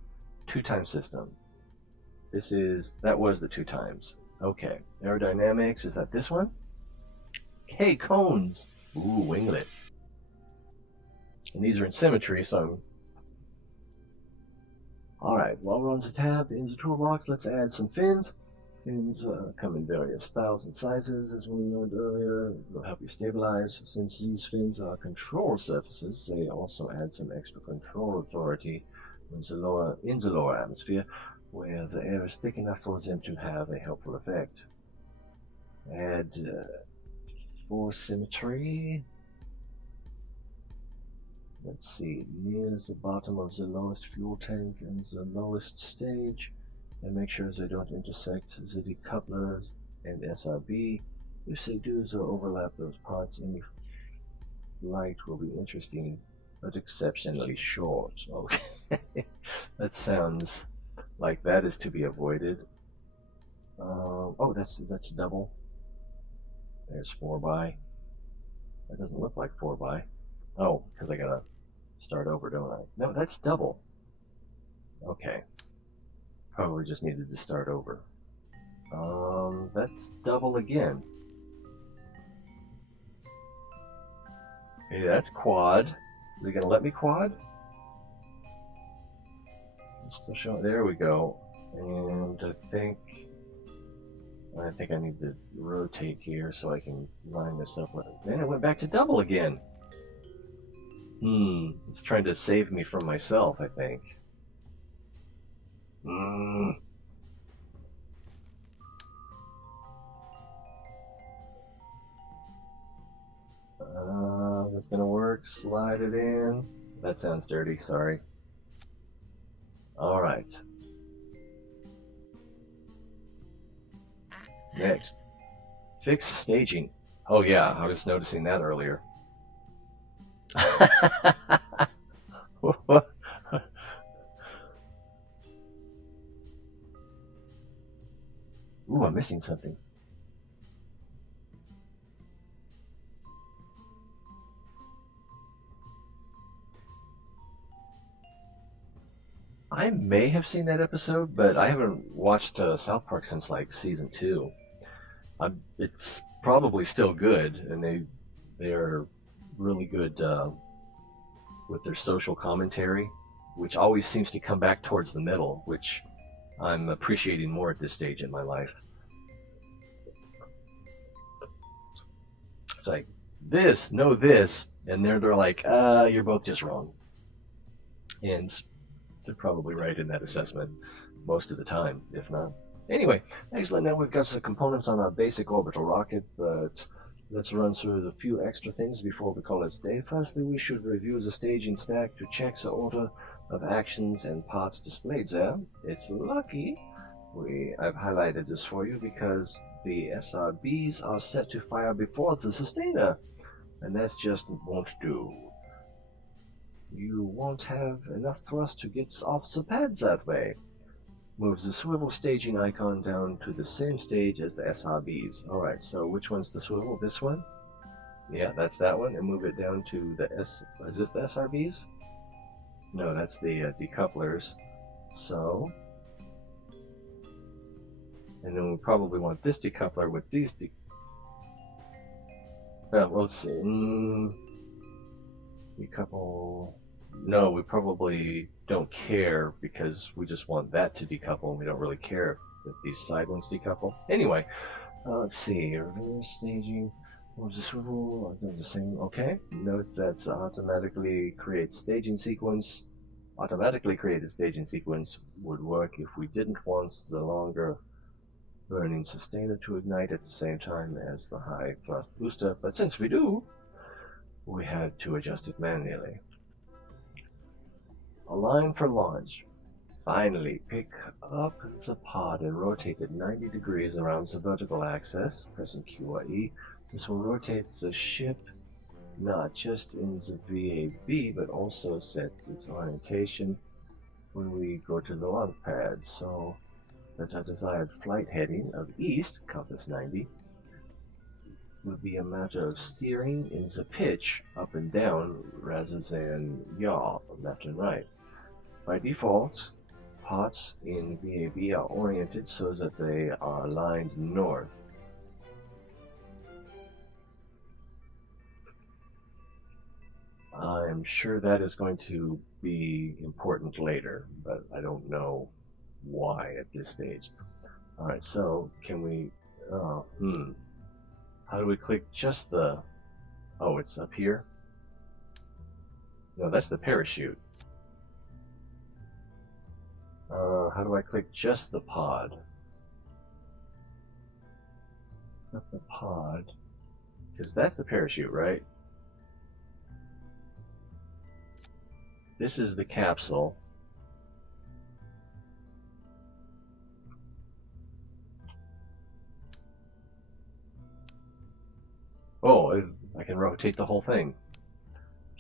2-time system. That was the 2 times. Okay, aerodynamics, is that this one? Hey, cones. Ooh, winglet. And these are in symmetry, so I'm... Alright, while we're on the tab, in the toolbox, let's add some fins. Fins come in various styles and sizes, as we learned earlier. They'll help you stabilize. Since these fins are control surfaces, they also add some extra control authority in the lower atmosphere, where the air is thick enough for them to have a helpful effect. Add for symmetry. Let's see, near the bottom of the lowest fuel tank and the lowest stage, and make sure they don't intersect the decouplers and SRB. If they do, they'll overlap those parts. Any flight will be interesting, but exceptionally short. Okay, that sounds like that is to be avoided. Oh, that's double. There's 4x. That doesn't look like 4x. Oh, because I gotta start over, don't I? No, that's double. Okay. Probably just needed to start over. That's double again. Hey, that's quad. Is it gonna let me quad? It's still showing. There we go. And I think I need to rotate here so I can line this up with it. Then it went back to double again. It's trying to save me from myself, I think. This is gonna work. Slide it in. That sounds dirty, sorry. Alright. Next. Fix staging. Oh yeah, I was noticing that earlier. Ooh, I'm missing something. I may have seen that episode, but I haven't watched South Park since like season 2. It's probably still good, and they're really good with their social commentary, which always seems to come back towards the middle, which I'm appreciating more at this stage in my life. It's like, this, no this, and they're like, you're both just wrong. And they're probably right in that assessment most of the time, if not. Anyway, excellent. Now we've got some components on our basic orbital rocket, but let's run through the few extra things before we call it a day. Firstly, we should review the staging stack to check the order of actions and parts displayed there. It's lucky I've highlighted this for you because the SRBs are set to fire before the sustainer, and that just won't do. You won't have enough thrust to get off the pads that way. Move the swivel staging icon down to the same stage as the SRBs. Alright, so which one's the swivel? This one? Yeah, that's that one. And move it down to the is this the SRBs? No, that's the decouplers. So, and then we probably want this decoupler with these let's see. Decouple. No, we probably don't care because we just want that to decouple and we don't really care if these side ones decouple. Anyway, let's see. Reverse staging. Move the swivel. Does the same. Okay. Note that automatically create staging sequence. Automatically created staging sequence would work if we didn't want the longer burning sustainer to ignite at the same time as the high thrust booster, but since we do, we had to adjust it manually. Align for launch. Finally, pick up the pod and rotate it 90 degrees around the vertical axis, pressing Q or E. This will rotate the ship not just in the VAB, but also set its orientation when we go to the launch pad, so that our desired flight heading of east, compass 90, would be a matter of steering in the pitch up and down rather than yaw, left and right. By default, parts in VAB are oriented so that they are aligned north. I'm sure that is going to be important later, but I don't know why at this stage. Alright, so can we... How do we click just the... Oh, it's up here? No, that's the parachute. How do I click just the pod? Not the pod. Because that's the parachute, right? This is the capsule. Oh, I can rotate the whole thing,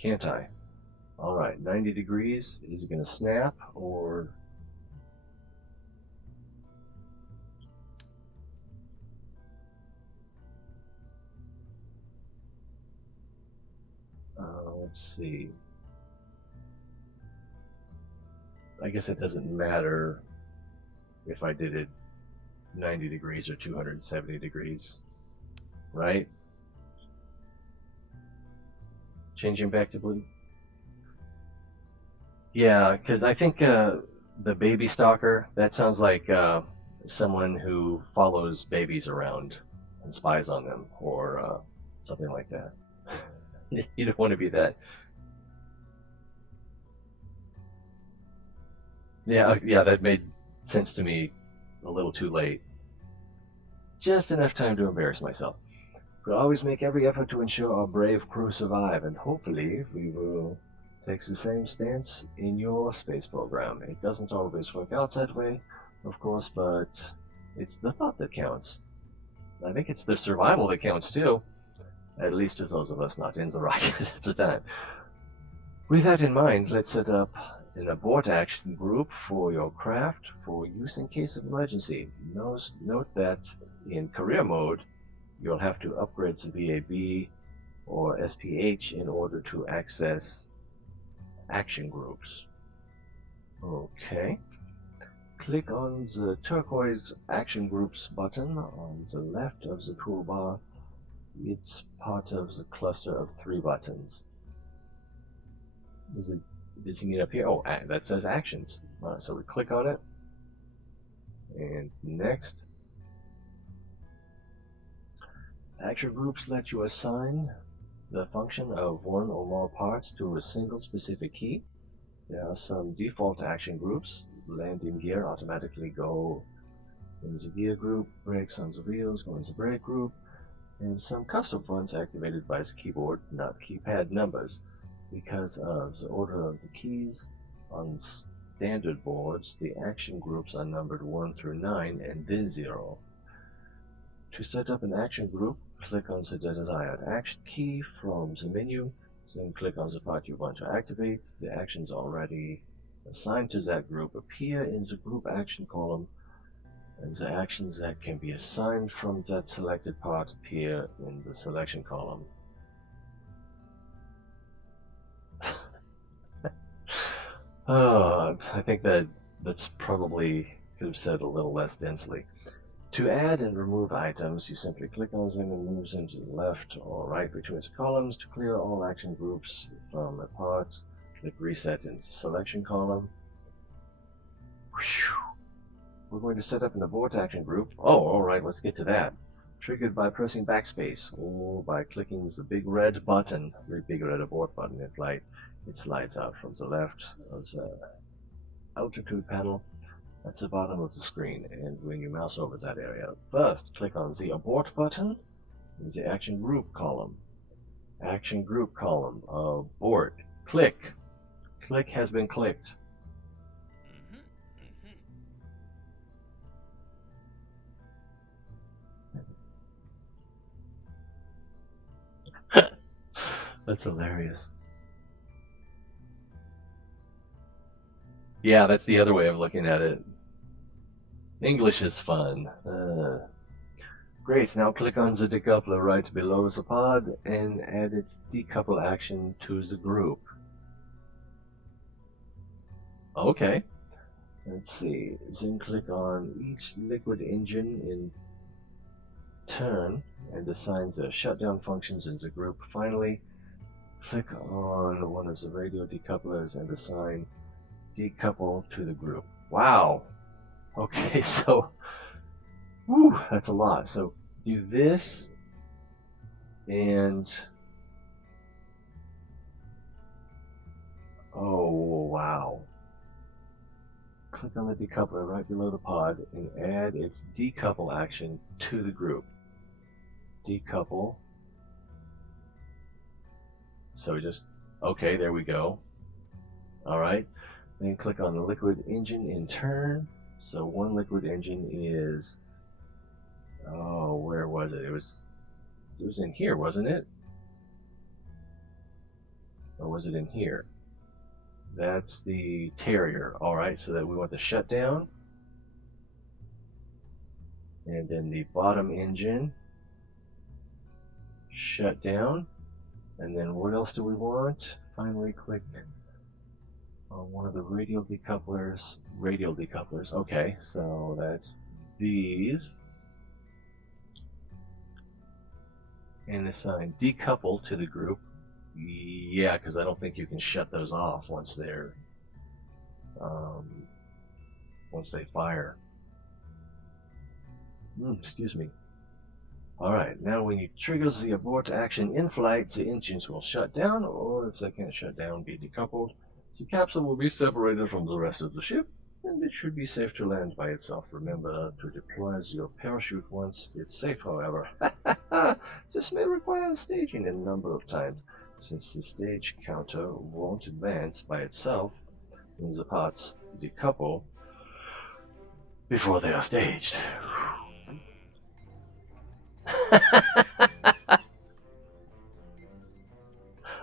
can't I? Alright, 90 degrees. Is it going to snap, or... let's see. I guess it doesn't matter if I did it 90 degrees or 270 degrees, right? Changing back to blue? Yeah, because I think the baby stalker, that sounds like someone who follows babies around and spies on them, or something like that. You don't want to be that. Yeah, that made sense to me a little too late. Just enough time to embarrass myself. We'll always make every effort to ensure our brave crew survive, and hopefully we will take the same stance in your space program. It doesn't always work out that way, of course, but it's the thought that counts. I think it's the survival that counts too. At least to those of us not in the rocket at the time. With that in mind, let's set up an abort action group for your craft for use in case of emergency. Note that in career mode, you'll have to upgrade the VAB or SPH in order to access action groups. Okay. Click on the turquoise Action Groups button on the left of the toolbar. It's part of the cluster of 3 buttons. Does he mean up here? Oh, that says Actions. Alright, so we click on it. And next. Action Groups let you assign the function of one or more parts to a single specific key. There are some default action groups. Landing gear automatically go in the gear group, brakes on the wheels go in the brake group, and some custom ones activated by the keyboard, not keypad numbers. Because of the order of the keys on standard boards, the action groups are numbered 1 through 9 and then 0. To set up an action group, click on the desired action key from the menu, then click on the part you want to activate. The actions already assigned to that group appear in the group action column, and the actions that can be assigned from that selected part appear in the selection column. I think that's probably could have said a little less densely. To add and remove items, you simply click on them and move them to the left or right between the columns. To clear all action groups from a part, click Reset in the selection column. We're going to set up an abort action group. Oh, alright, let's get to that. Triggered by pressing backspace or by clicking the big red button, the big red abort button in flight. It slides out from the left of the altitude panel. That's the bottom of the screen, and when you mouse over that area, first click on the abort button in the action group column. Action group column, abort. Click. Click has been clicked. That's hilarious. Yeah, that's the other way of looking at it. English is fun. Great, now click on the decoupler right below the pod and add its decouple action to the group. Okay. Let's see. Then click on each liquid engine in turn and assign the shutdown functions in the group. Finally, click on one of the radio decouplers and assign decouple to the group. Wow. Okay, so whew, that's a lot. So do this and oh wow. Click on the decoupler right below the pod and add its decouple action to the group. Decouple. So just, okay, there we go. Alright, then click on the liquid engine in turn. So one liquid engine is, oh, where was it? It was in here, wasn't it? Or was it in here? That's the Terrier. Alright, so that we want the shutdown. And then the bottom engine, shut down. And then what else do we want? Finally click on one of the radial decouplers. Radial decouplers. Okay, so that's these. And assign decouple to the group. Yeah, because I don't think you can shut those off once they're once they fire. Excuse me. Alright, now when you trigger the abort action in flight, the engines will shut down, or if they can't shut down, be decoupled. The capsule will be separated from the rest of the ship, and it should be safe to land by itself. Remember to deploy your parachute once it's safe, however. This may require staging a number of times, since the stage counter won't advance by itself when the parts decouple before they are staged.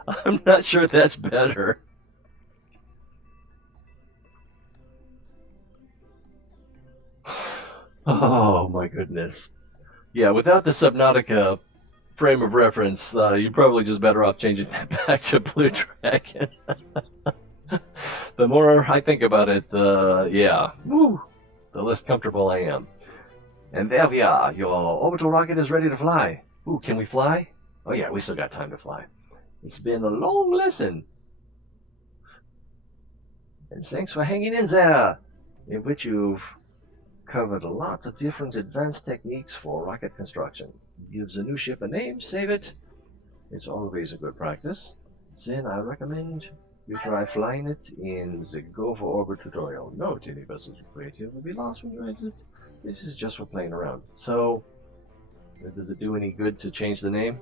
I'm not sure that's better. Oh my goodness. Yeah, without the Subnautica frame of reference, you're probably just better off changing that back to Blue Dragon. The more I think about it, yeah, woo, the less comfortable I am. And there we are. Your orbital rocket is ready to fly. Ooh, can we fly? Oh yeah, we still got time to fly. It's been a long lesson. And thanks for hanging in there, in which you've covered a lot of different advanced techniques for rocket construction. Give the new ship a name, save it. It's always a good practice. Then I recommend you try flying it in the Go for Orbit tutorial. Note, any vessels you create here will be lost when you exit. This is just for playing around. So, does it do any good to change the name?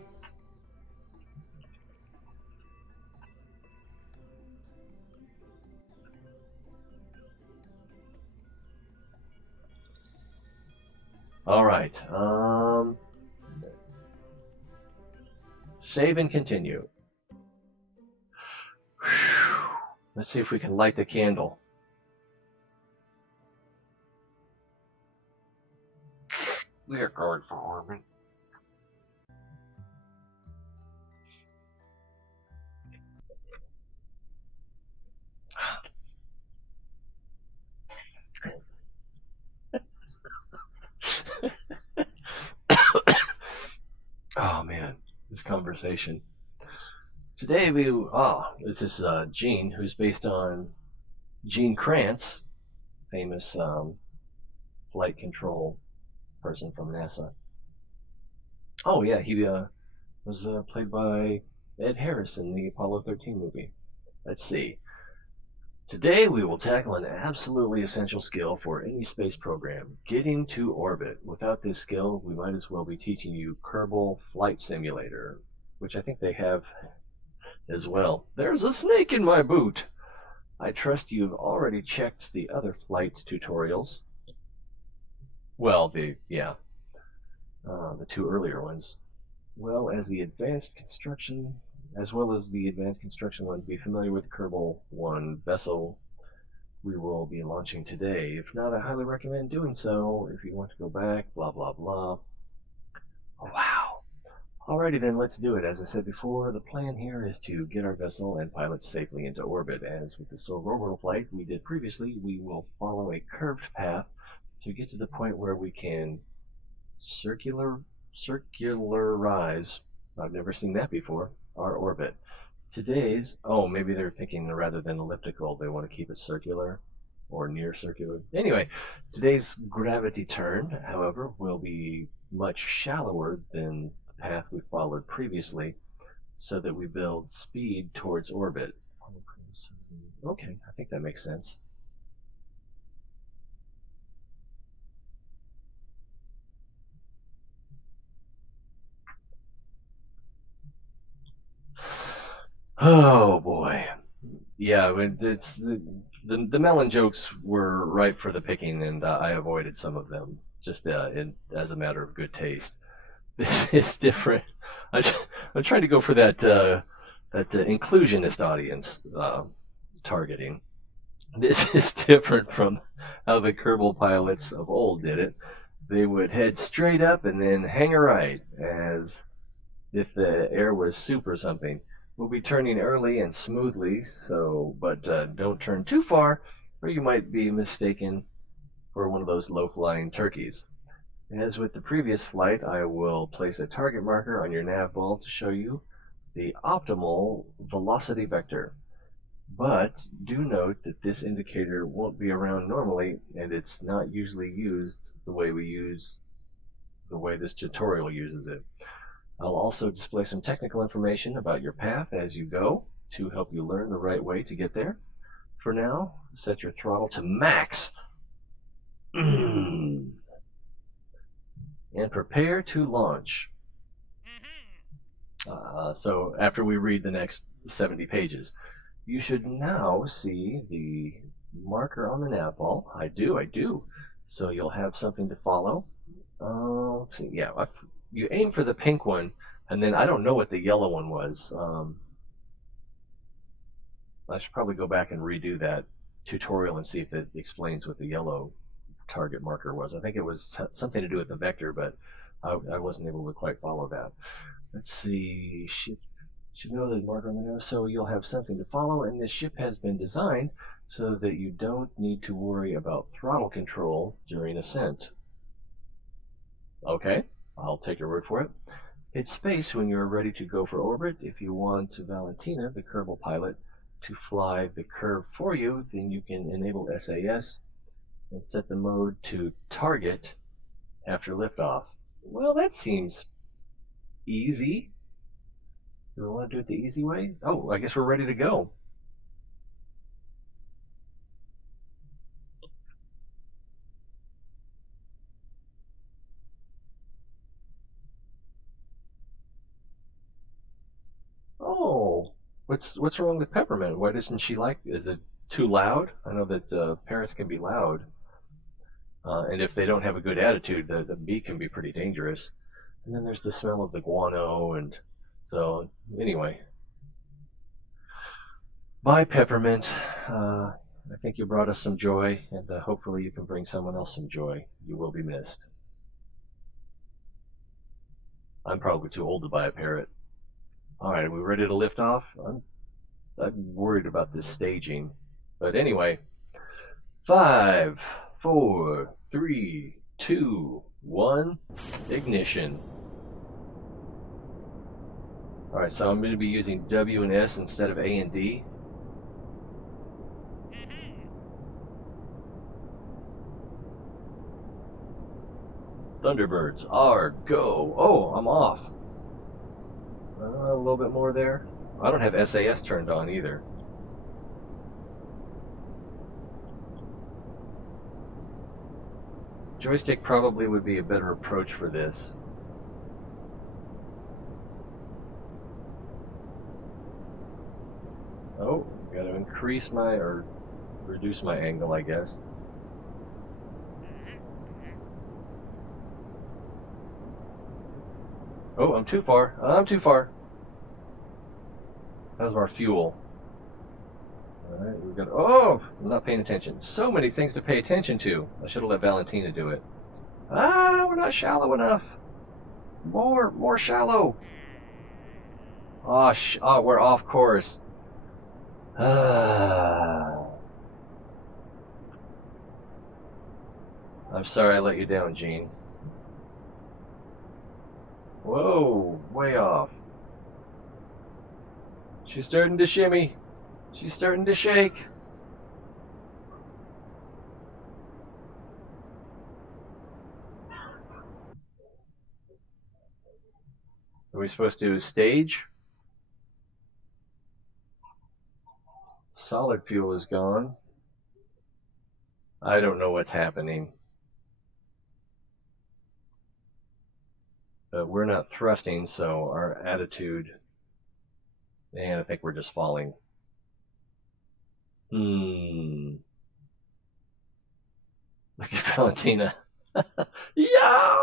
Alright, save and continue. Let's see if we can light the candle. We are going for orbit. Oh man, this conversation. Today this is Gene, who's based on Gene Kranz, famous flight control person from NASA. Oh yeah, he was played by Ed Harris in the Apollo 13 movie. Let's see. Today we will tackle an absolutely essential skill for any space program, getting to orbit. Without this skill, we might as well be teaching you Kerbal Flight Simulator, which I think they have as well. There's a snake in my boot! I trust you've already checked the other flight tutorials. Well, the two earlier ones, well as the advanced construction as well as the advanced construction one, be familiar with Kerbal 1 vessel we will be launching today. If not, I highly recommend doing so if you want to go back, blah, blah, blah. Oh, wow. Alrighty then, let's do it. As I said before, the plan here is to get our vessel and pilot safely into orbit. As with the suborbital flight we did previously, we will follow a curved path to get to the point where we can circularize, I've never seen that before, our orbit. Today's, oh, maybe they're thinking rather than elliptical, they want to keep it circular or near circular. Anyway, today's gravity turn, however, will be much shallower than the path we followed previously, so that we build speed towards orbit. Okay, I think that makes sense. Oh boy. Yeah, it's the melon jokes were ripe for the picking, and I avoided some of them just as a matter of good taste. This is different. I'm trying to go for that inclusionist audience targeting. This is different from how the Kerbal pilots of old did it. They would head straight up and then hang a right, as if the air was soup or something. We'll be turning early and smoothly, but don't turn too far, or you might be mistaken for one of those low-flying turkeys. As with the previous flight, I will place a target marker on your nav ball to show you the optimal velocity vector. But do note that this indicator won't be around normally, and it's not usually used the way this tutorial uses it. I'll also display some technical information about your path as you go to help you learn the right way to get there. For now, set your throttle to max and prepare to launch. So after we read the next 70 pages, you should now see the marker on the nav ball. I do. So you'll have something to follow. Let's see. Yeah, you aim for the pink one, and then I don't know what the yellow one was. I should probably go back and redo that tutorial and see if it explains what the yellow target marker was. I think it was something to do with the vector, but I wasn't able to quite follow that. Let's see. Should know the marker on the nose, so you'll have something to follow, and this ship has been designed so that you don't need to worry about throttle control during ascent. Okay, I'll take your word for it. Hit space when you're ready to go for orbit. If you want Valentina, the Kerbal pilot, to fly the curve for you, then you can enable SAS and set the mode to target after liftoff. Well, that seems easy. Do we want to do it the easy way? Oh, I guess we're ready to go. Oh, what's wrong with Peppermint? Why doesn't she like? Is it too loud? I know that parrots can be loud, and if they don't have a good attitude, the bee can be pretty dangerous. And then there's the smell of the guano, and so anyway. Bye, Peppermint. I think you brought us some joy, and hopefully you can bring someone else some joy. You will be missed. I'm probably too old to buy a parrot. Alright, are we ready to lift off? I'm worried about this staging. But anyway, 5, 4, 3, 2, 1, ignition. Alright, so I'm going to be using W and S instead of A and D. Thunderbirds are go. Oh, I'm off. A little bit more there. I don't have SAS turned on either. Joystick probably would be a better approach for this. Oh, gotta increase my, or reduce my angle, I guess. Oh, I'm too far. I'm too far. How's our fuel? Alright, we're gonna. Oh! I'm not paying attention. So many things to pay attention to. I should have let Valentina do it. Ah, we're not shallow enough. More shallow. Oh, oh, we're off course. Ah. I'm sorry I let you down, Gene. Whoa, way off. She's starting to shimmy. She's starting to shake. Are we supposed to stage? Solid fuel is gone. I don't know what's happening. We're not thrusting, so our attitude... And I think we're just falling. Look at Valentina. Yeah!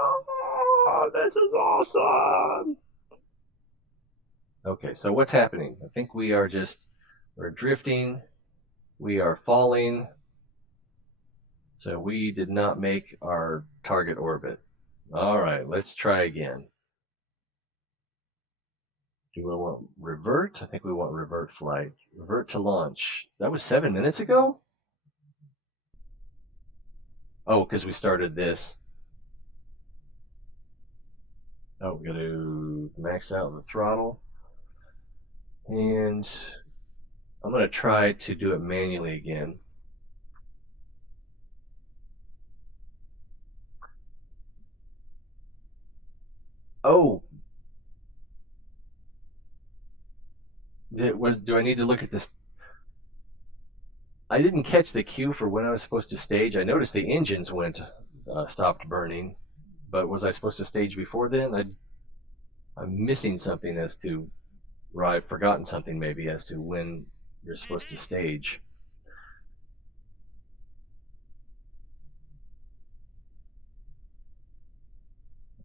This is awesome! Okay, so what's happening? I think we're drifting. We are falling. So we did not make our target orbit. Alright, let's try again. Do we want revert? I think we want revert flight. Revert to launch. That was 7 minutes ago? Oh, because we started this. Oh, we got to max out the throttle. And I'm going to try to do it manually again. Oh! Do I need to look at this? I didn't catch the cue for when I was supposed to stage. I noticed the engines stopped burning, but was I supposed to stage before then? I'm missing something as to, or I've forgotten something maybe as to when you're supposed to stage.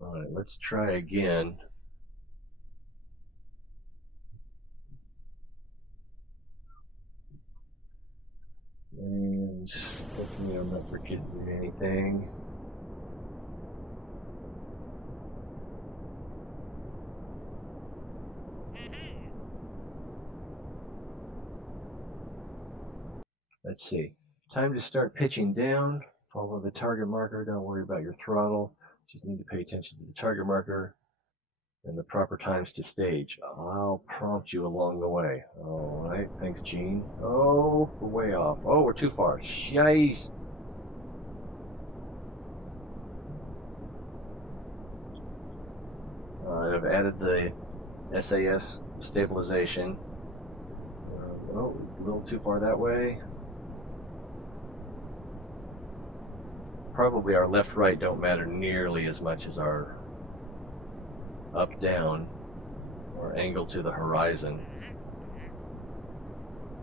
Alright, let's try again. And hopefully I'm not forgetting anything. Let's see. Time to start pitching down. Follow the target marker. Don't worry about your throttle. Just need to pay attention to the target marker and the proper times to stage. I'll prompt you along the way. Alright, thanks, Gene. Oh, we're way off. Oh, we're too far. Shice! I've added the SAS stabilization. Oh, a little too far that way. Probably our left-right don't matter nearly as much as our up-down or angle to the horizon.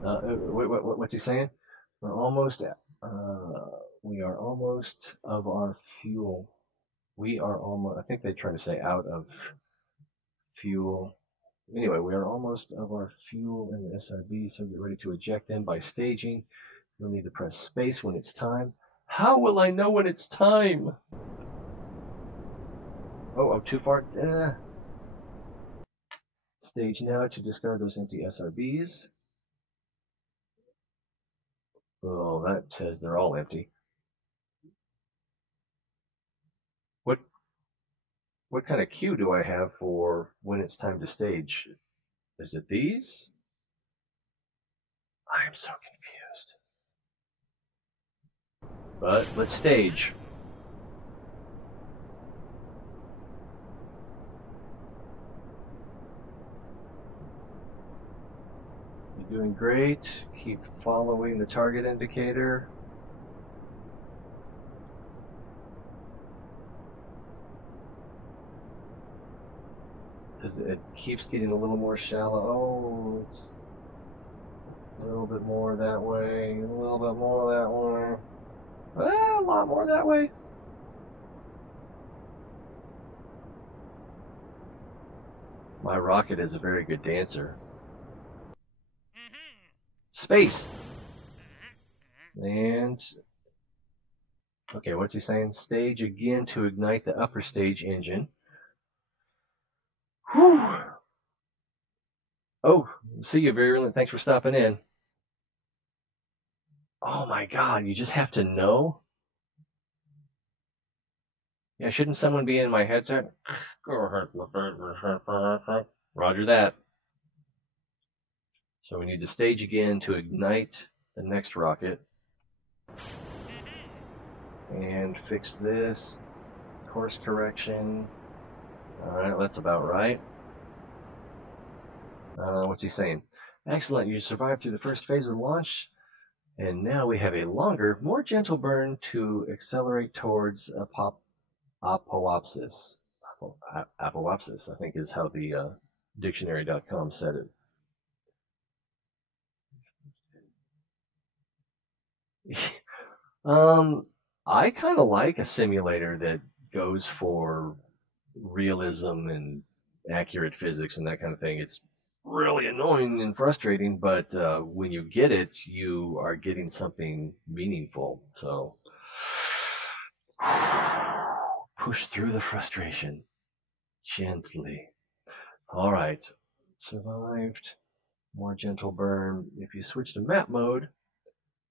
What's he saying? We're almost we are almost of our fuel. We are almost, I think they're trying to say out of fuel. Anyway, we are almost of our fuel in the SRB, so get ready to eject them by staging. You'll need to press space when it's time. How will I know when it's time? Oh, too far. Stage now to discard those empty SRBs. Oh, that says they're all empty. What kind of cue do I have for when it's time to stage? Is it these? I am so confused. But let's stage. You're doing great. Keep following the target indicator. It keeps getting a little more shallow. Oh, it's a little bit more that way, a little bit more that way. A lot more that way. My rocket is a very good dancer. Space! And... okay, what's he saying? Stage again to ignite the upper stage engine. Whew! Oh, see you, Virulent. Thanks for stopping in. Oh my god, you just have to know? Yeah, shouldn't someone be in my headset? Roger that. So we need to stage again to ignite the next rocket. And fix this. Course correction. Alright, that's about right. What's he saying? Excellent, you survived through the first phase of the launch, and now we have a longer, more gentle burn to accelerate towards apoapsis. Apoapsis, I think, is how the dictionary.com said it. I kind of like a simulator that goes for realism and accurate physics and that kind of thing. It's really annoying and frustrating, but when you get it, you are getting something meaningful. So push through the frustration gently. All right, survived. More gentle burn. If you switch to map mode,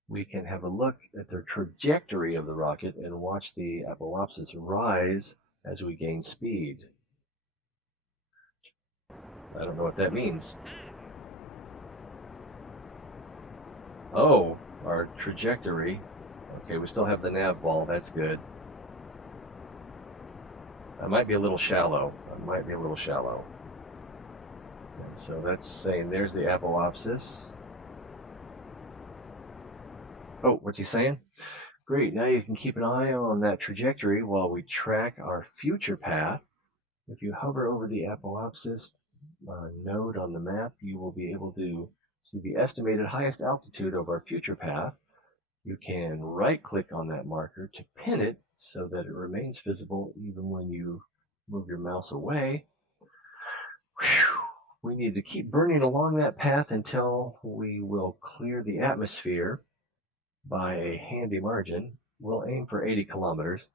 we can have a look at the trajectory of the rocket and watch the apoapsis rise as we gain speed. I don't know what that means. Oh, our trajectory. Okay, we still have the nav ball. That's good. I might be a little shallow. Okay, so that's saying there's the apoapsis. Oh, what's he saying? Great, now you can keep an eye on that trajectory while we track our future path. If you hover over the apoapsis node on the map, you will be able to see the estimated highest altitude of our future path. You can right-click on that marker to pin it so that it remains visible even when you move your mouse away. Whew. We need to keep burning along that path until we will clear the atmosphere by a handy margin. We'll aim for 80 kilometers.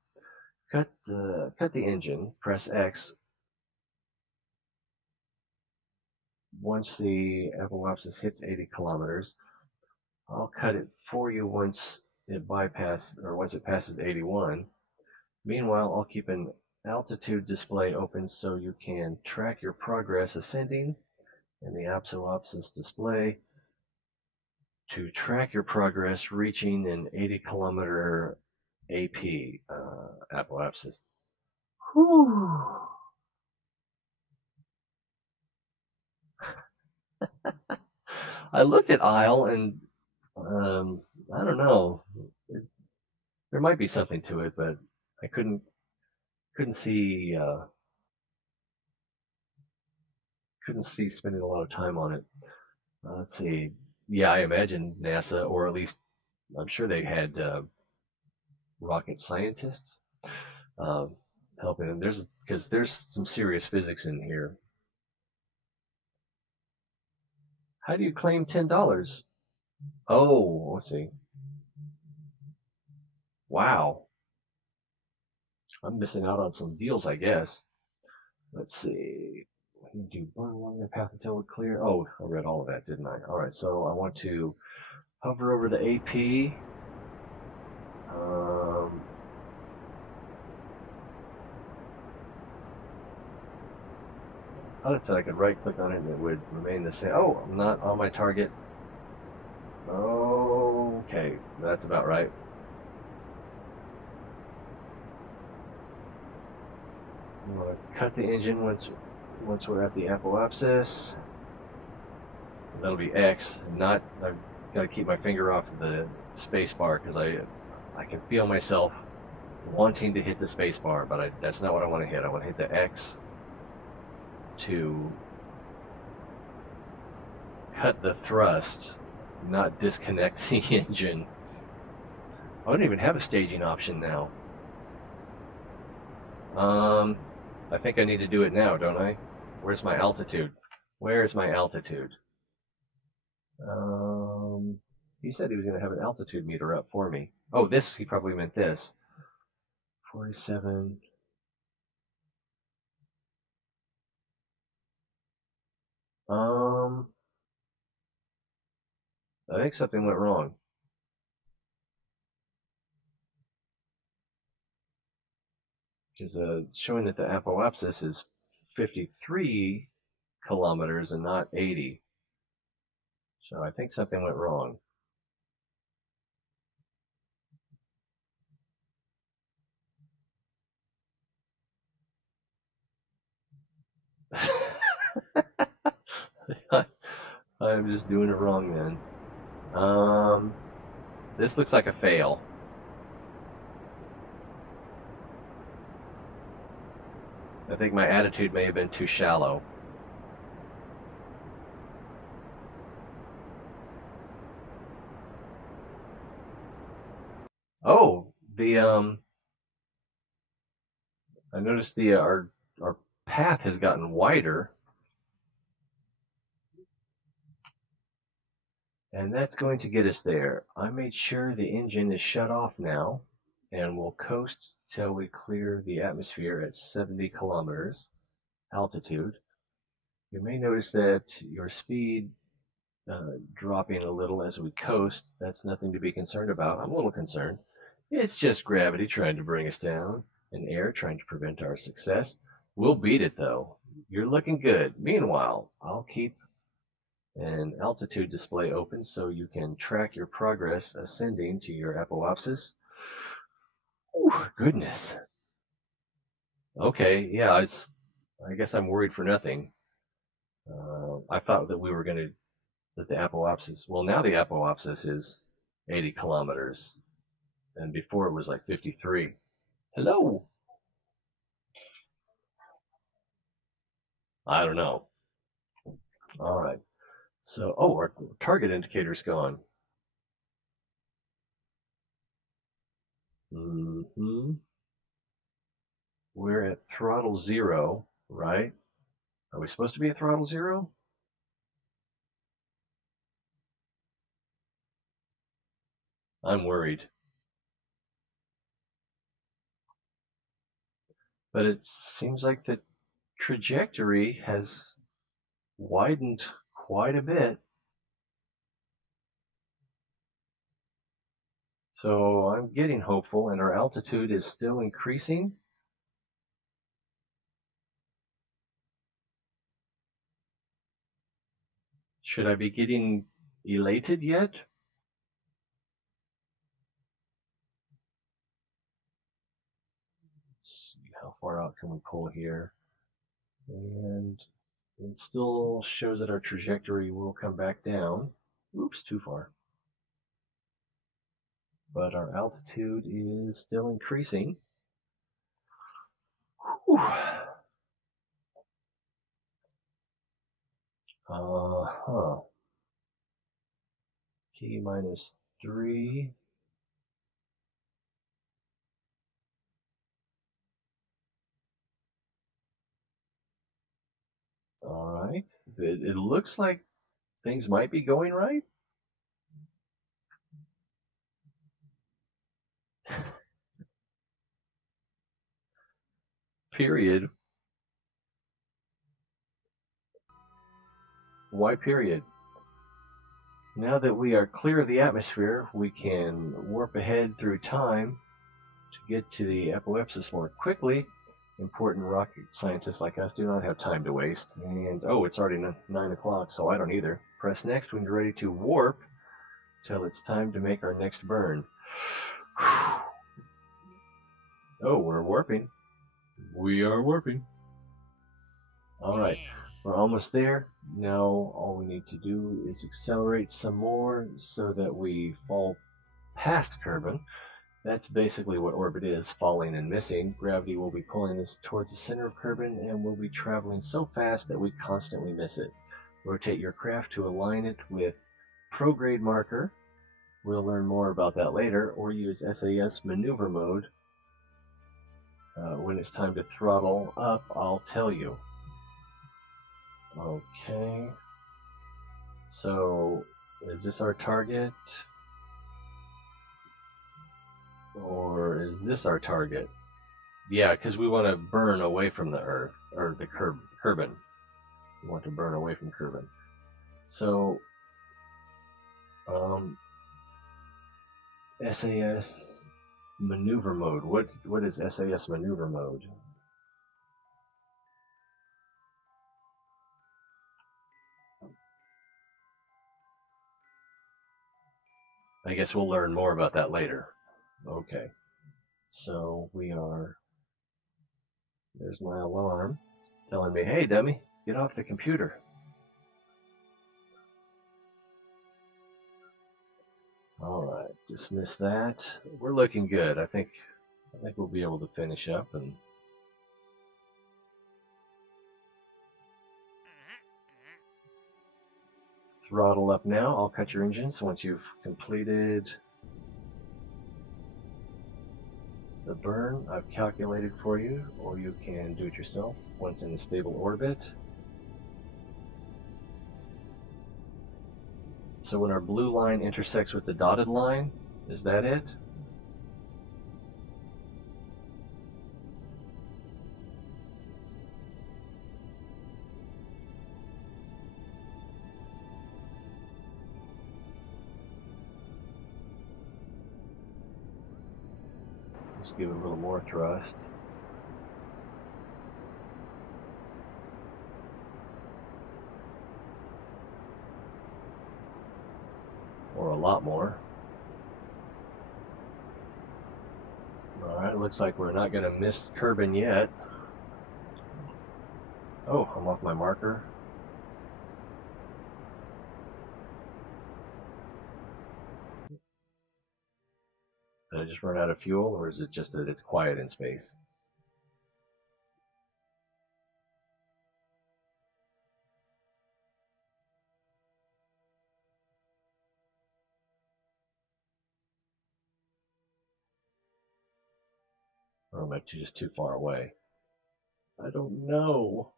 Cut the engine, press X. Once the apoapsis hits 80 kilometers, I'll cut it for you once it passes 81. Meanwhile, I'll keep an altitude display open so you can track your progress ascending, and the apoapsis display to track your progress reaching an 80 kilometer AP apoapsis. Whew. I looked at Isle and I don't know. There might be something to it, but I couldn't see spending a lot of time on it. Let's see. Yeah, I imagine NASA, or at least I'm sure they had rocket scientists helping them. Because there's some serious physics in here. How do you claim $10? Oh, let's see. Wow. I'm missing out on some deals, I guess. Let's see. We do burn along the path until we're clear. Oh, I read all of that, didn't I? All right, so I want to hover over the AP. I thought I could right-click on it and it would remain the same. Oh, I'm not on my target. Okay, that's about right. I'm going to cut the engine once we're at the apoapsis. That'll be X. I've got to keep my finger off the space bar because I can feel myself wanting to hit the space bar, but that's not what I want to hit. I want to hit the X to cut the thrust, not disconnect the engine. I don't even have a staging option now. I think I need to do it now, don't I? Where's my altitude? Where's my altitude? He said he was going to have an altitude meter up for me. Oh, this, he probably meant this. 47. I think something went wrong. Because showing that the apoapsis is 53 kilometers and not 80. So I think something went wrong. I'm just doing it wrong then. This looks like a fail. I think my attitude may have been too shallow. Oh, I noticed our path has gotten wider, and that's going to get us there. I made sure the engine is shut off now, and we'll coast till we clear the atmosphere at 70 kilometers altitude. You may notice that your speed dropping a little as we coast. That's nothing to be concerned about. I'm a little concerned. It's just gravity trying to bring us down and air trying to prevent our success. We'll beat it though. You're looking good. Meanwhile, I'll keep an altitude display open so you can track your progress ascending to your apoapsis. Ooh, goodness. Okay, yeah, I guess I'm worried for nothing. I thought that we were going to, that the apoapsis, well, now the apoapsis is 80 kilometers, and before it was like 53. Hello. I don't know. All right. So, oh, our target indicator's gone. Mm-hmm. We're at throttle 0, right? Are we supposed to be at throttle 0? I'm worried. But it seems like the trajectory has widened quite a bit. So I'm getting hopeful, and our altitude is still increasing. Should I be getting elated yet? Let's see, how far out can we pull here? And it still shows that our trajectory will come back down. Oops, too far. But our altitude is still increasing. Whew. Uh-huh. T minus 3. All right. It looks like things might be going right. Period. Why period? Now that we are clear of the atmosphere, we can warp ahead through time to get to the apoapsis more quickly. Important rocket scientists like us do not have time to waste. And oh, it's already 9 o'clock, so I don't either. Press next when you're ready to warp till it's time to make our next burn. Oh, we're warping. We are warping. Alright, we're almost there. Now all we need to do is accelerate some more so that we fall past Kerbal. That's basically what orbit is, falling and missing. Gravity will be pulling us towards the center of Kerbal, and we'll be traveling so fast that we constantly miss it. Rotate your craft to align it with prograde marker. We'll learn more about that later, or use SAS maneuver mode. When it's time to throttle up, I'll tell you. Okay. So, is this our target? Or is this our target? Yeah, because we want to burn away from the Earth, or the Kerbin. We want to burn away from Kerbin. So, um, SAS maneuver mode. What is SAS maneuver mode? I guess we'll learn more about that later. Okay. So we are. There's my alarm telling me, "Hey, dummy, get off the computer." All right, dismiss that. We're looking good. I think we'll be able to finish up and throttle up now. I'll cut your engines once you've completed the burn I've calculated for you, or you can do it yourself once in a stable orbit. So when our blue line intersects with the dotted line, is that it? Let's give it a little more thrust. Or a lot more. Alright, looks like we're not going to miss Kerbin yet. Oh, I'm off my marker. Did I just run out of fuel, or is it just that it's quiet in space? Or am I just too far away? I don't know.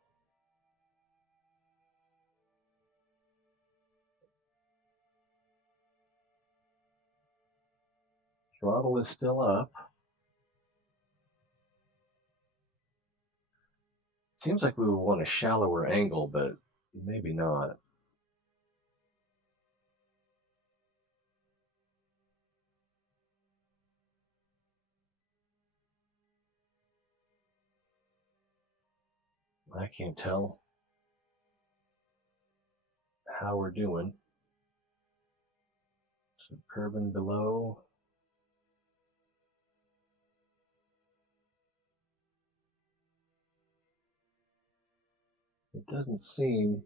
Throttle is still up. Seems like we would want a shallower angle, but maybe not. I can't tell how we're doing. So Kerbin below. It doesn't seem.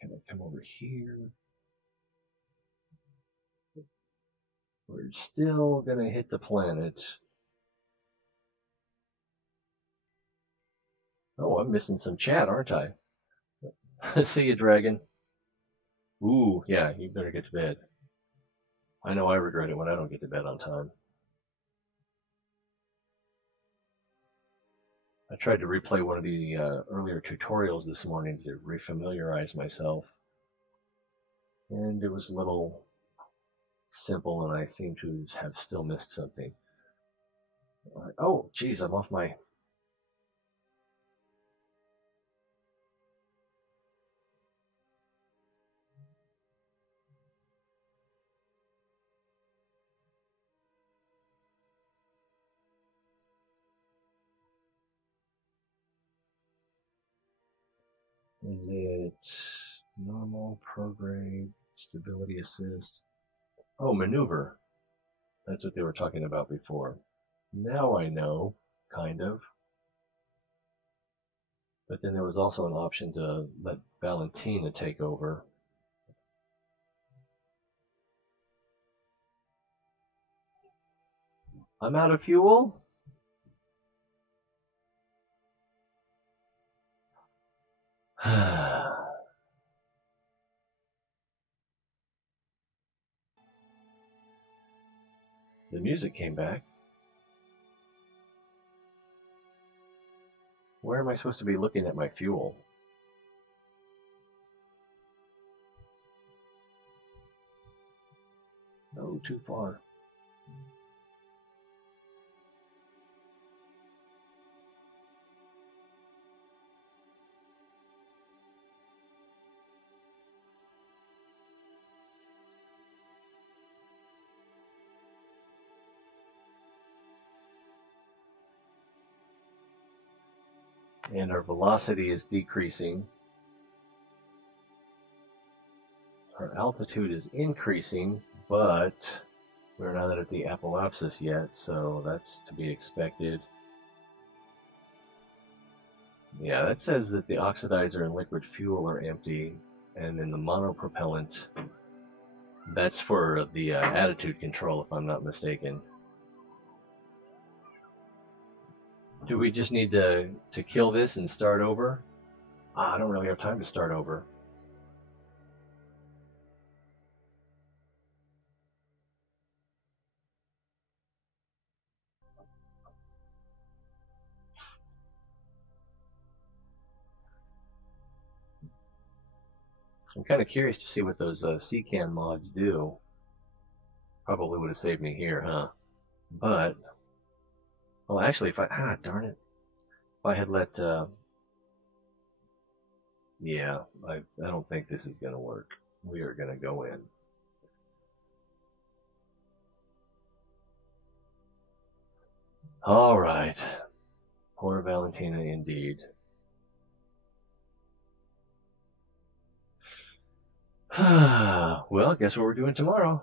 Can I come over here? We're still gonna hit the planet. Oh, I'm missing some chat, aren't I? See you, dragon. Ooh, yeah, you better get to bed. I know I regret it when I don't get to bed on time. I tried to replay one of the earlier tutorials this morning to refamiliarize myself, and it was a little simple, and I seem to have still missed something. Oh, geez, I'm off my... Is it normal, prograde, stability assist? Oh, maneuver. That's what they were talking about before. Now I know, kind of. But then there was also an option to let Valentina take over. I'm out of fuel? The music came back. Where am I supposed to be looking at my fuel? Whoa, too far. And our velocity is decreasing. Our altitude is increasing, but we're not at the apoapsis yet, so that's to be expected. Yeah, that says that the oxidizer and liquid fuel are empty, and then the monopropellant, that's for the attitude control, if I'm not mistaken. Do we just need to kill this and start over? I don't really have time to start over. I'm kind of curious to see what those CCAN mods do. Probably would have saved me here, huh? But, well, actually, if I, darn it. If I had let, yeah, I don't think this is going to work. We are going to go in. All right. Poor Valentina, indeed. Well, guess what we're doing tomorrow.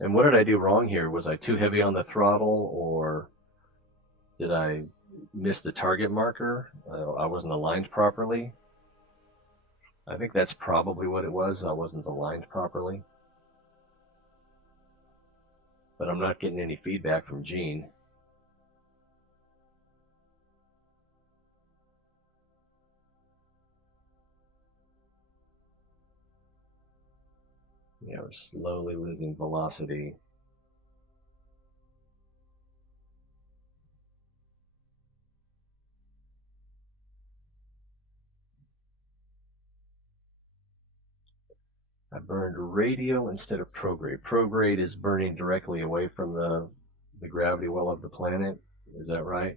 And what did I do wrong here? Was I too heavy on the throttle, or did I miss the target marker? I wasn't aligned properly. I think that's probably what it was. I wasn't aligned properly. But I'm not getting any feedback from Gene. Yeah, we're slowly losing velocity. I burned radio instead of prograde. Prograde is burning directly away from the gravity well of the planet. Is that right?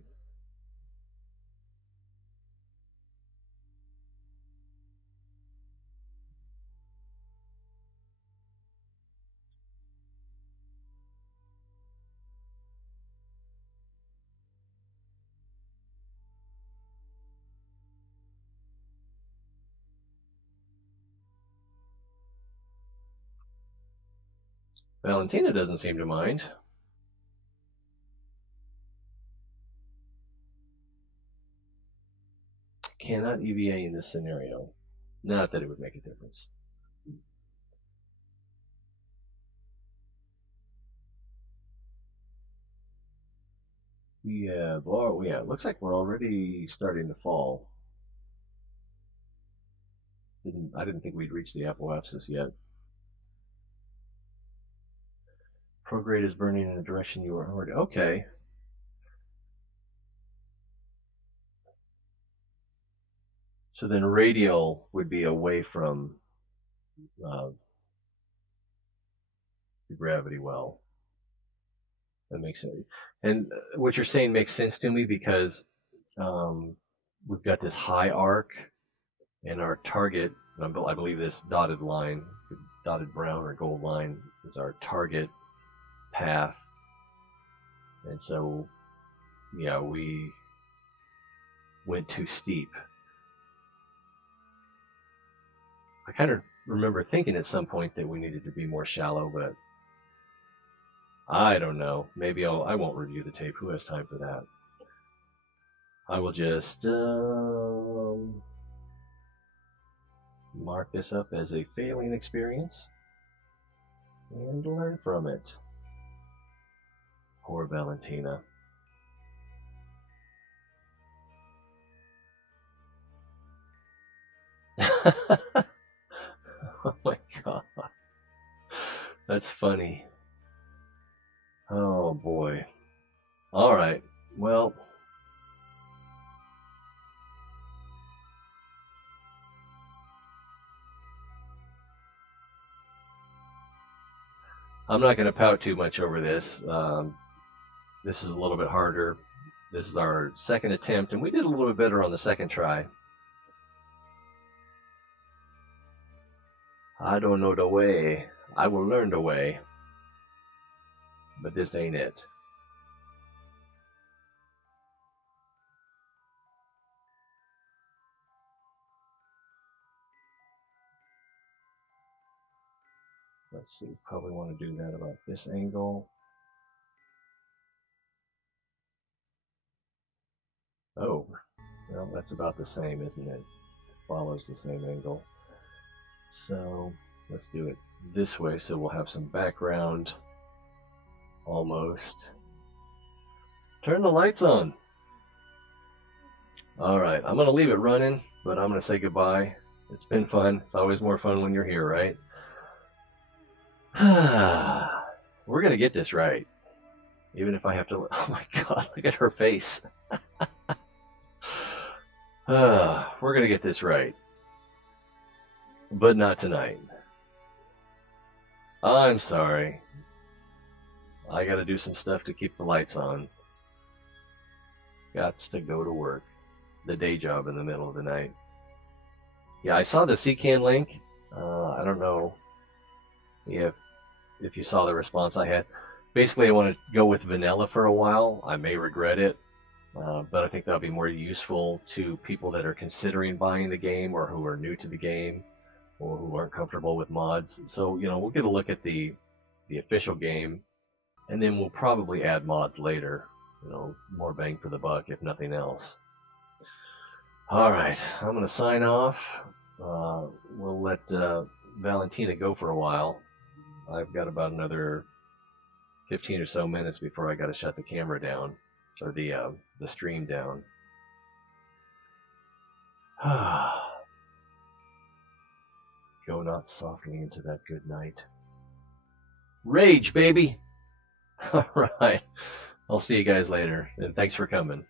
Valentina doesn't seem to mind. Cannot EVA in this scenario. Not that it would make a difference. Yeah, well, yeah, it looks like we're already starting to fall. I didn't think we'd reach the apoapsis yet. Prograde is burning in the direction you were already. Okay. So then radial would be away from the gravity well. That makes sense. And what you're saying makes sense to me because we've got this high arc, and our target, I believe this dotted line, dotted brown or gold line, is our target path. And so, yeah, we went too steep. I kind of remember thinking at some point that we needed to be more shallow, but I don't know. Maybe I won't review the tape. Who has time for that? I will just mark this up as a failing experience and learn from it. Poor Valentina. Oh my god. That's funny. Oh boy. Alright. Well, I'm not going to pout too much over this. This is a little bit harder. This is our second attempt, and we did a little bit better on the second try. I don't know the way. I will learn the way. But this ain't it. Let's see, probably want to do that about this angle. Oh, well, that's about the same, isn't it? Follows the same angle. So let's do it this way so we'll have some background. Almost. Turn the lights on. Alright, I'm going to leave it running, but I'm going to say goodbye. It's been fun. It's always more fun when you're here, right? We're going to get this right. Even if I have to... Oh my god, look at her face. We're going to get this right. But not tonight. I'm sorry. I got to do some stuff to keep the lights on. Gots to go to work. The day job in the middle of the night. Yeah, I saw the CCAN link. I don't know if you saw the response I had. Basically, I want to go with vanilla for a while. I may regret it, but I think that'll be more useful to people that are considering buying the game or who are new to the game or who aren't comfortable with mods. So, you know, we'll get a look at the official game, and then we'll probably add mods later. You know, more bang for the buck, if nothing else. Alright, I'm going to sign off. We'll let Valentina go for a while. I've got about another 15 or so minutes before I got to shut the camera down, or the stream down. Go not softly into that good night. Rage, baby! Alright, I'll see you guys later, and thanks for coming.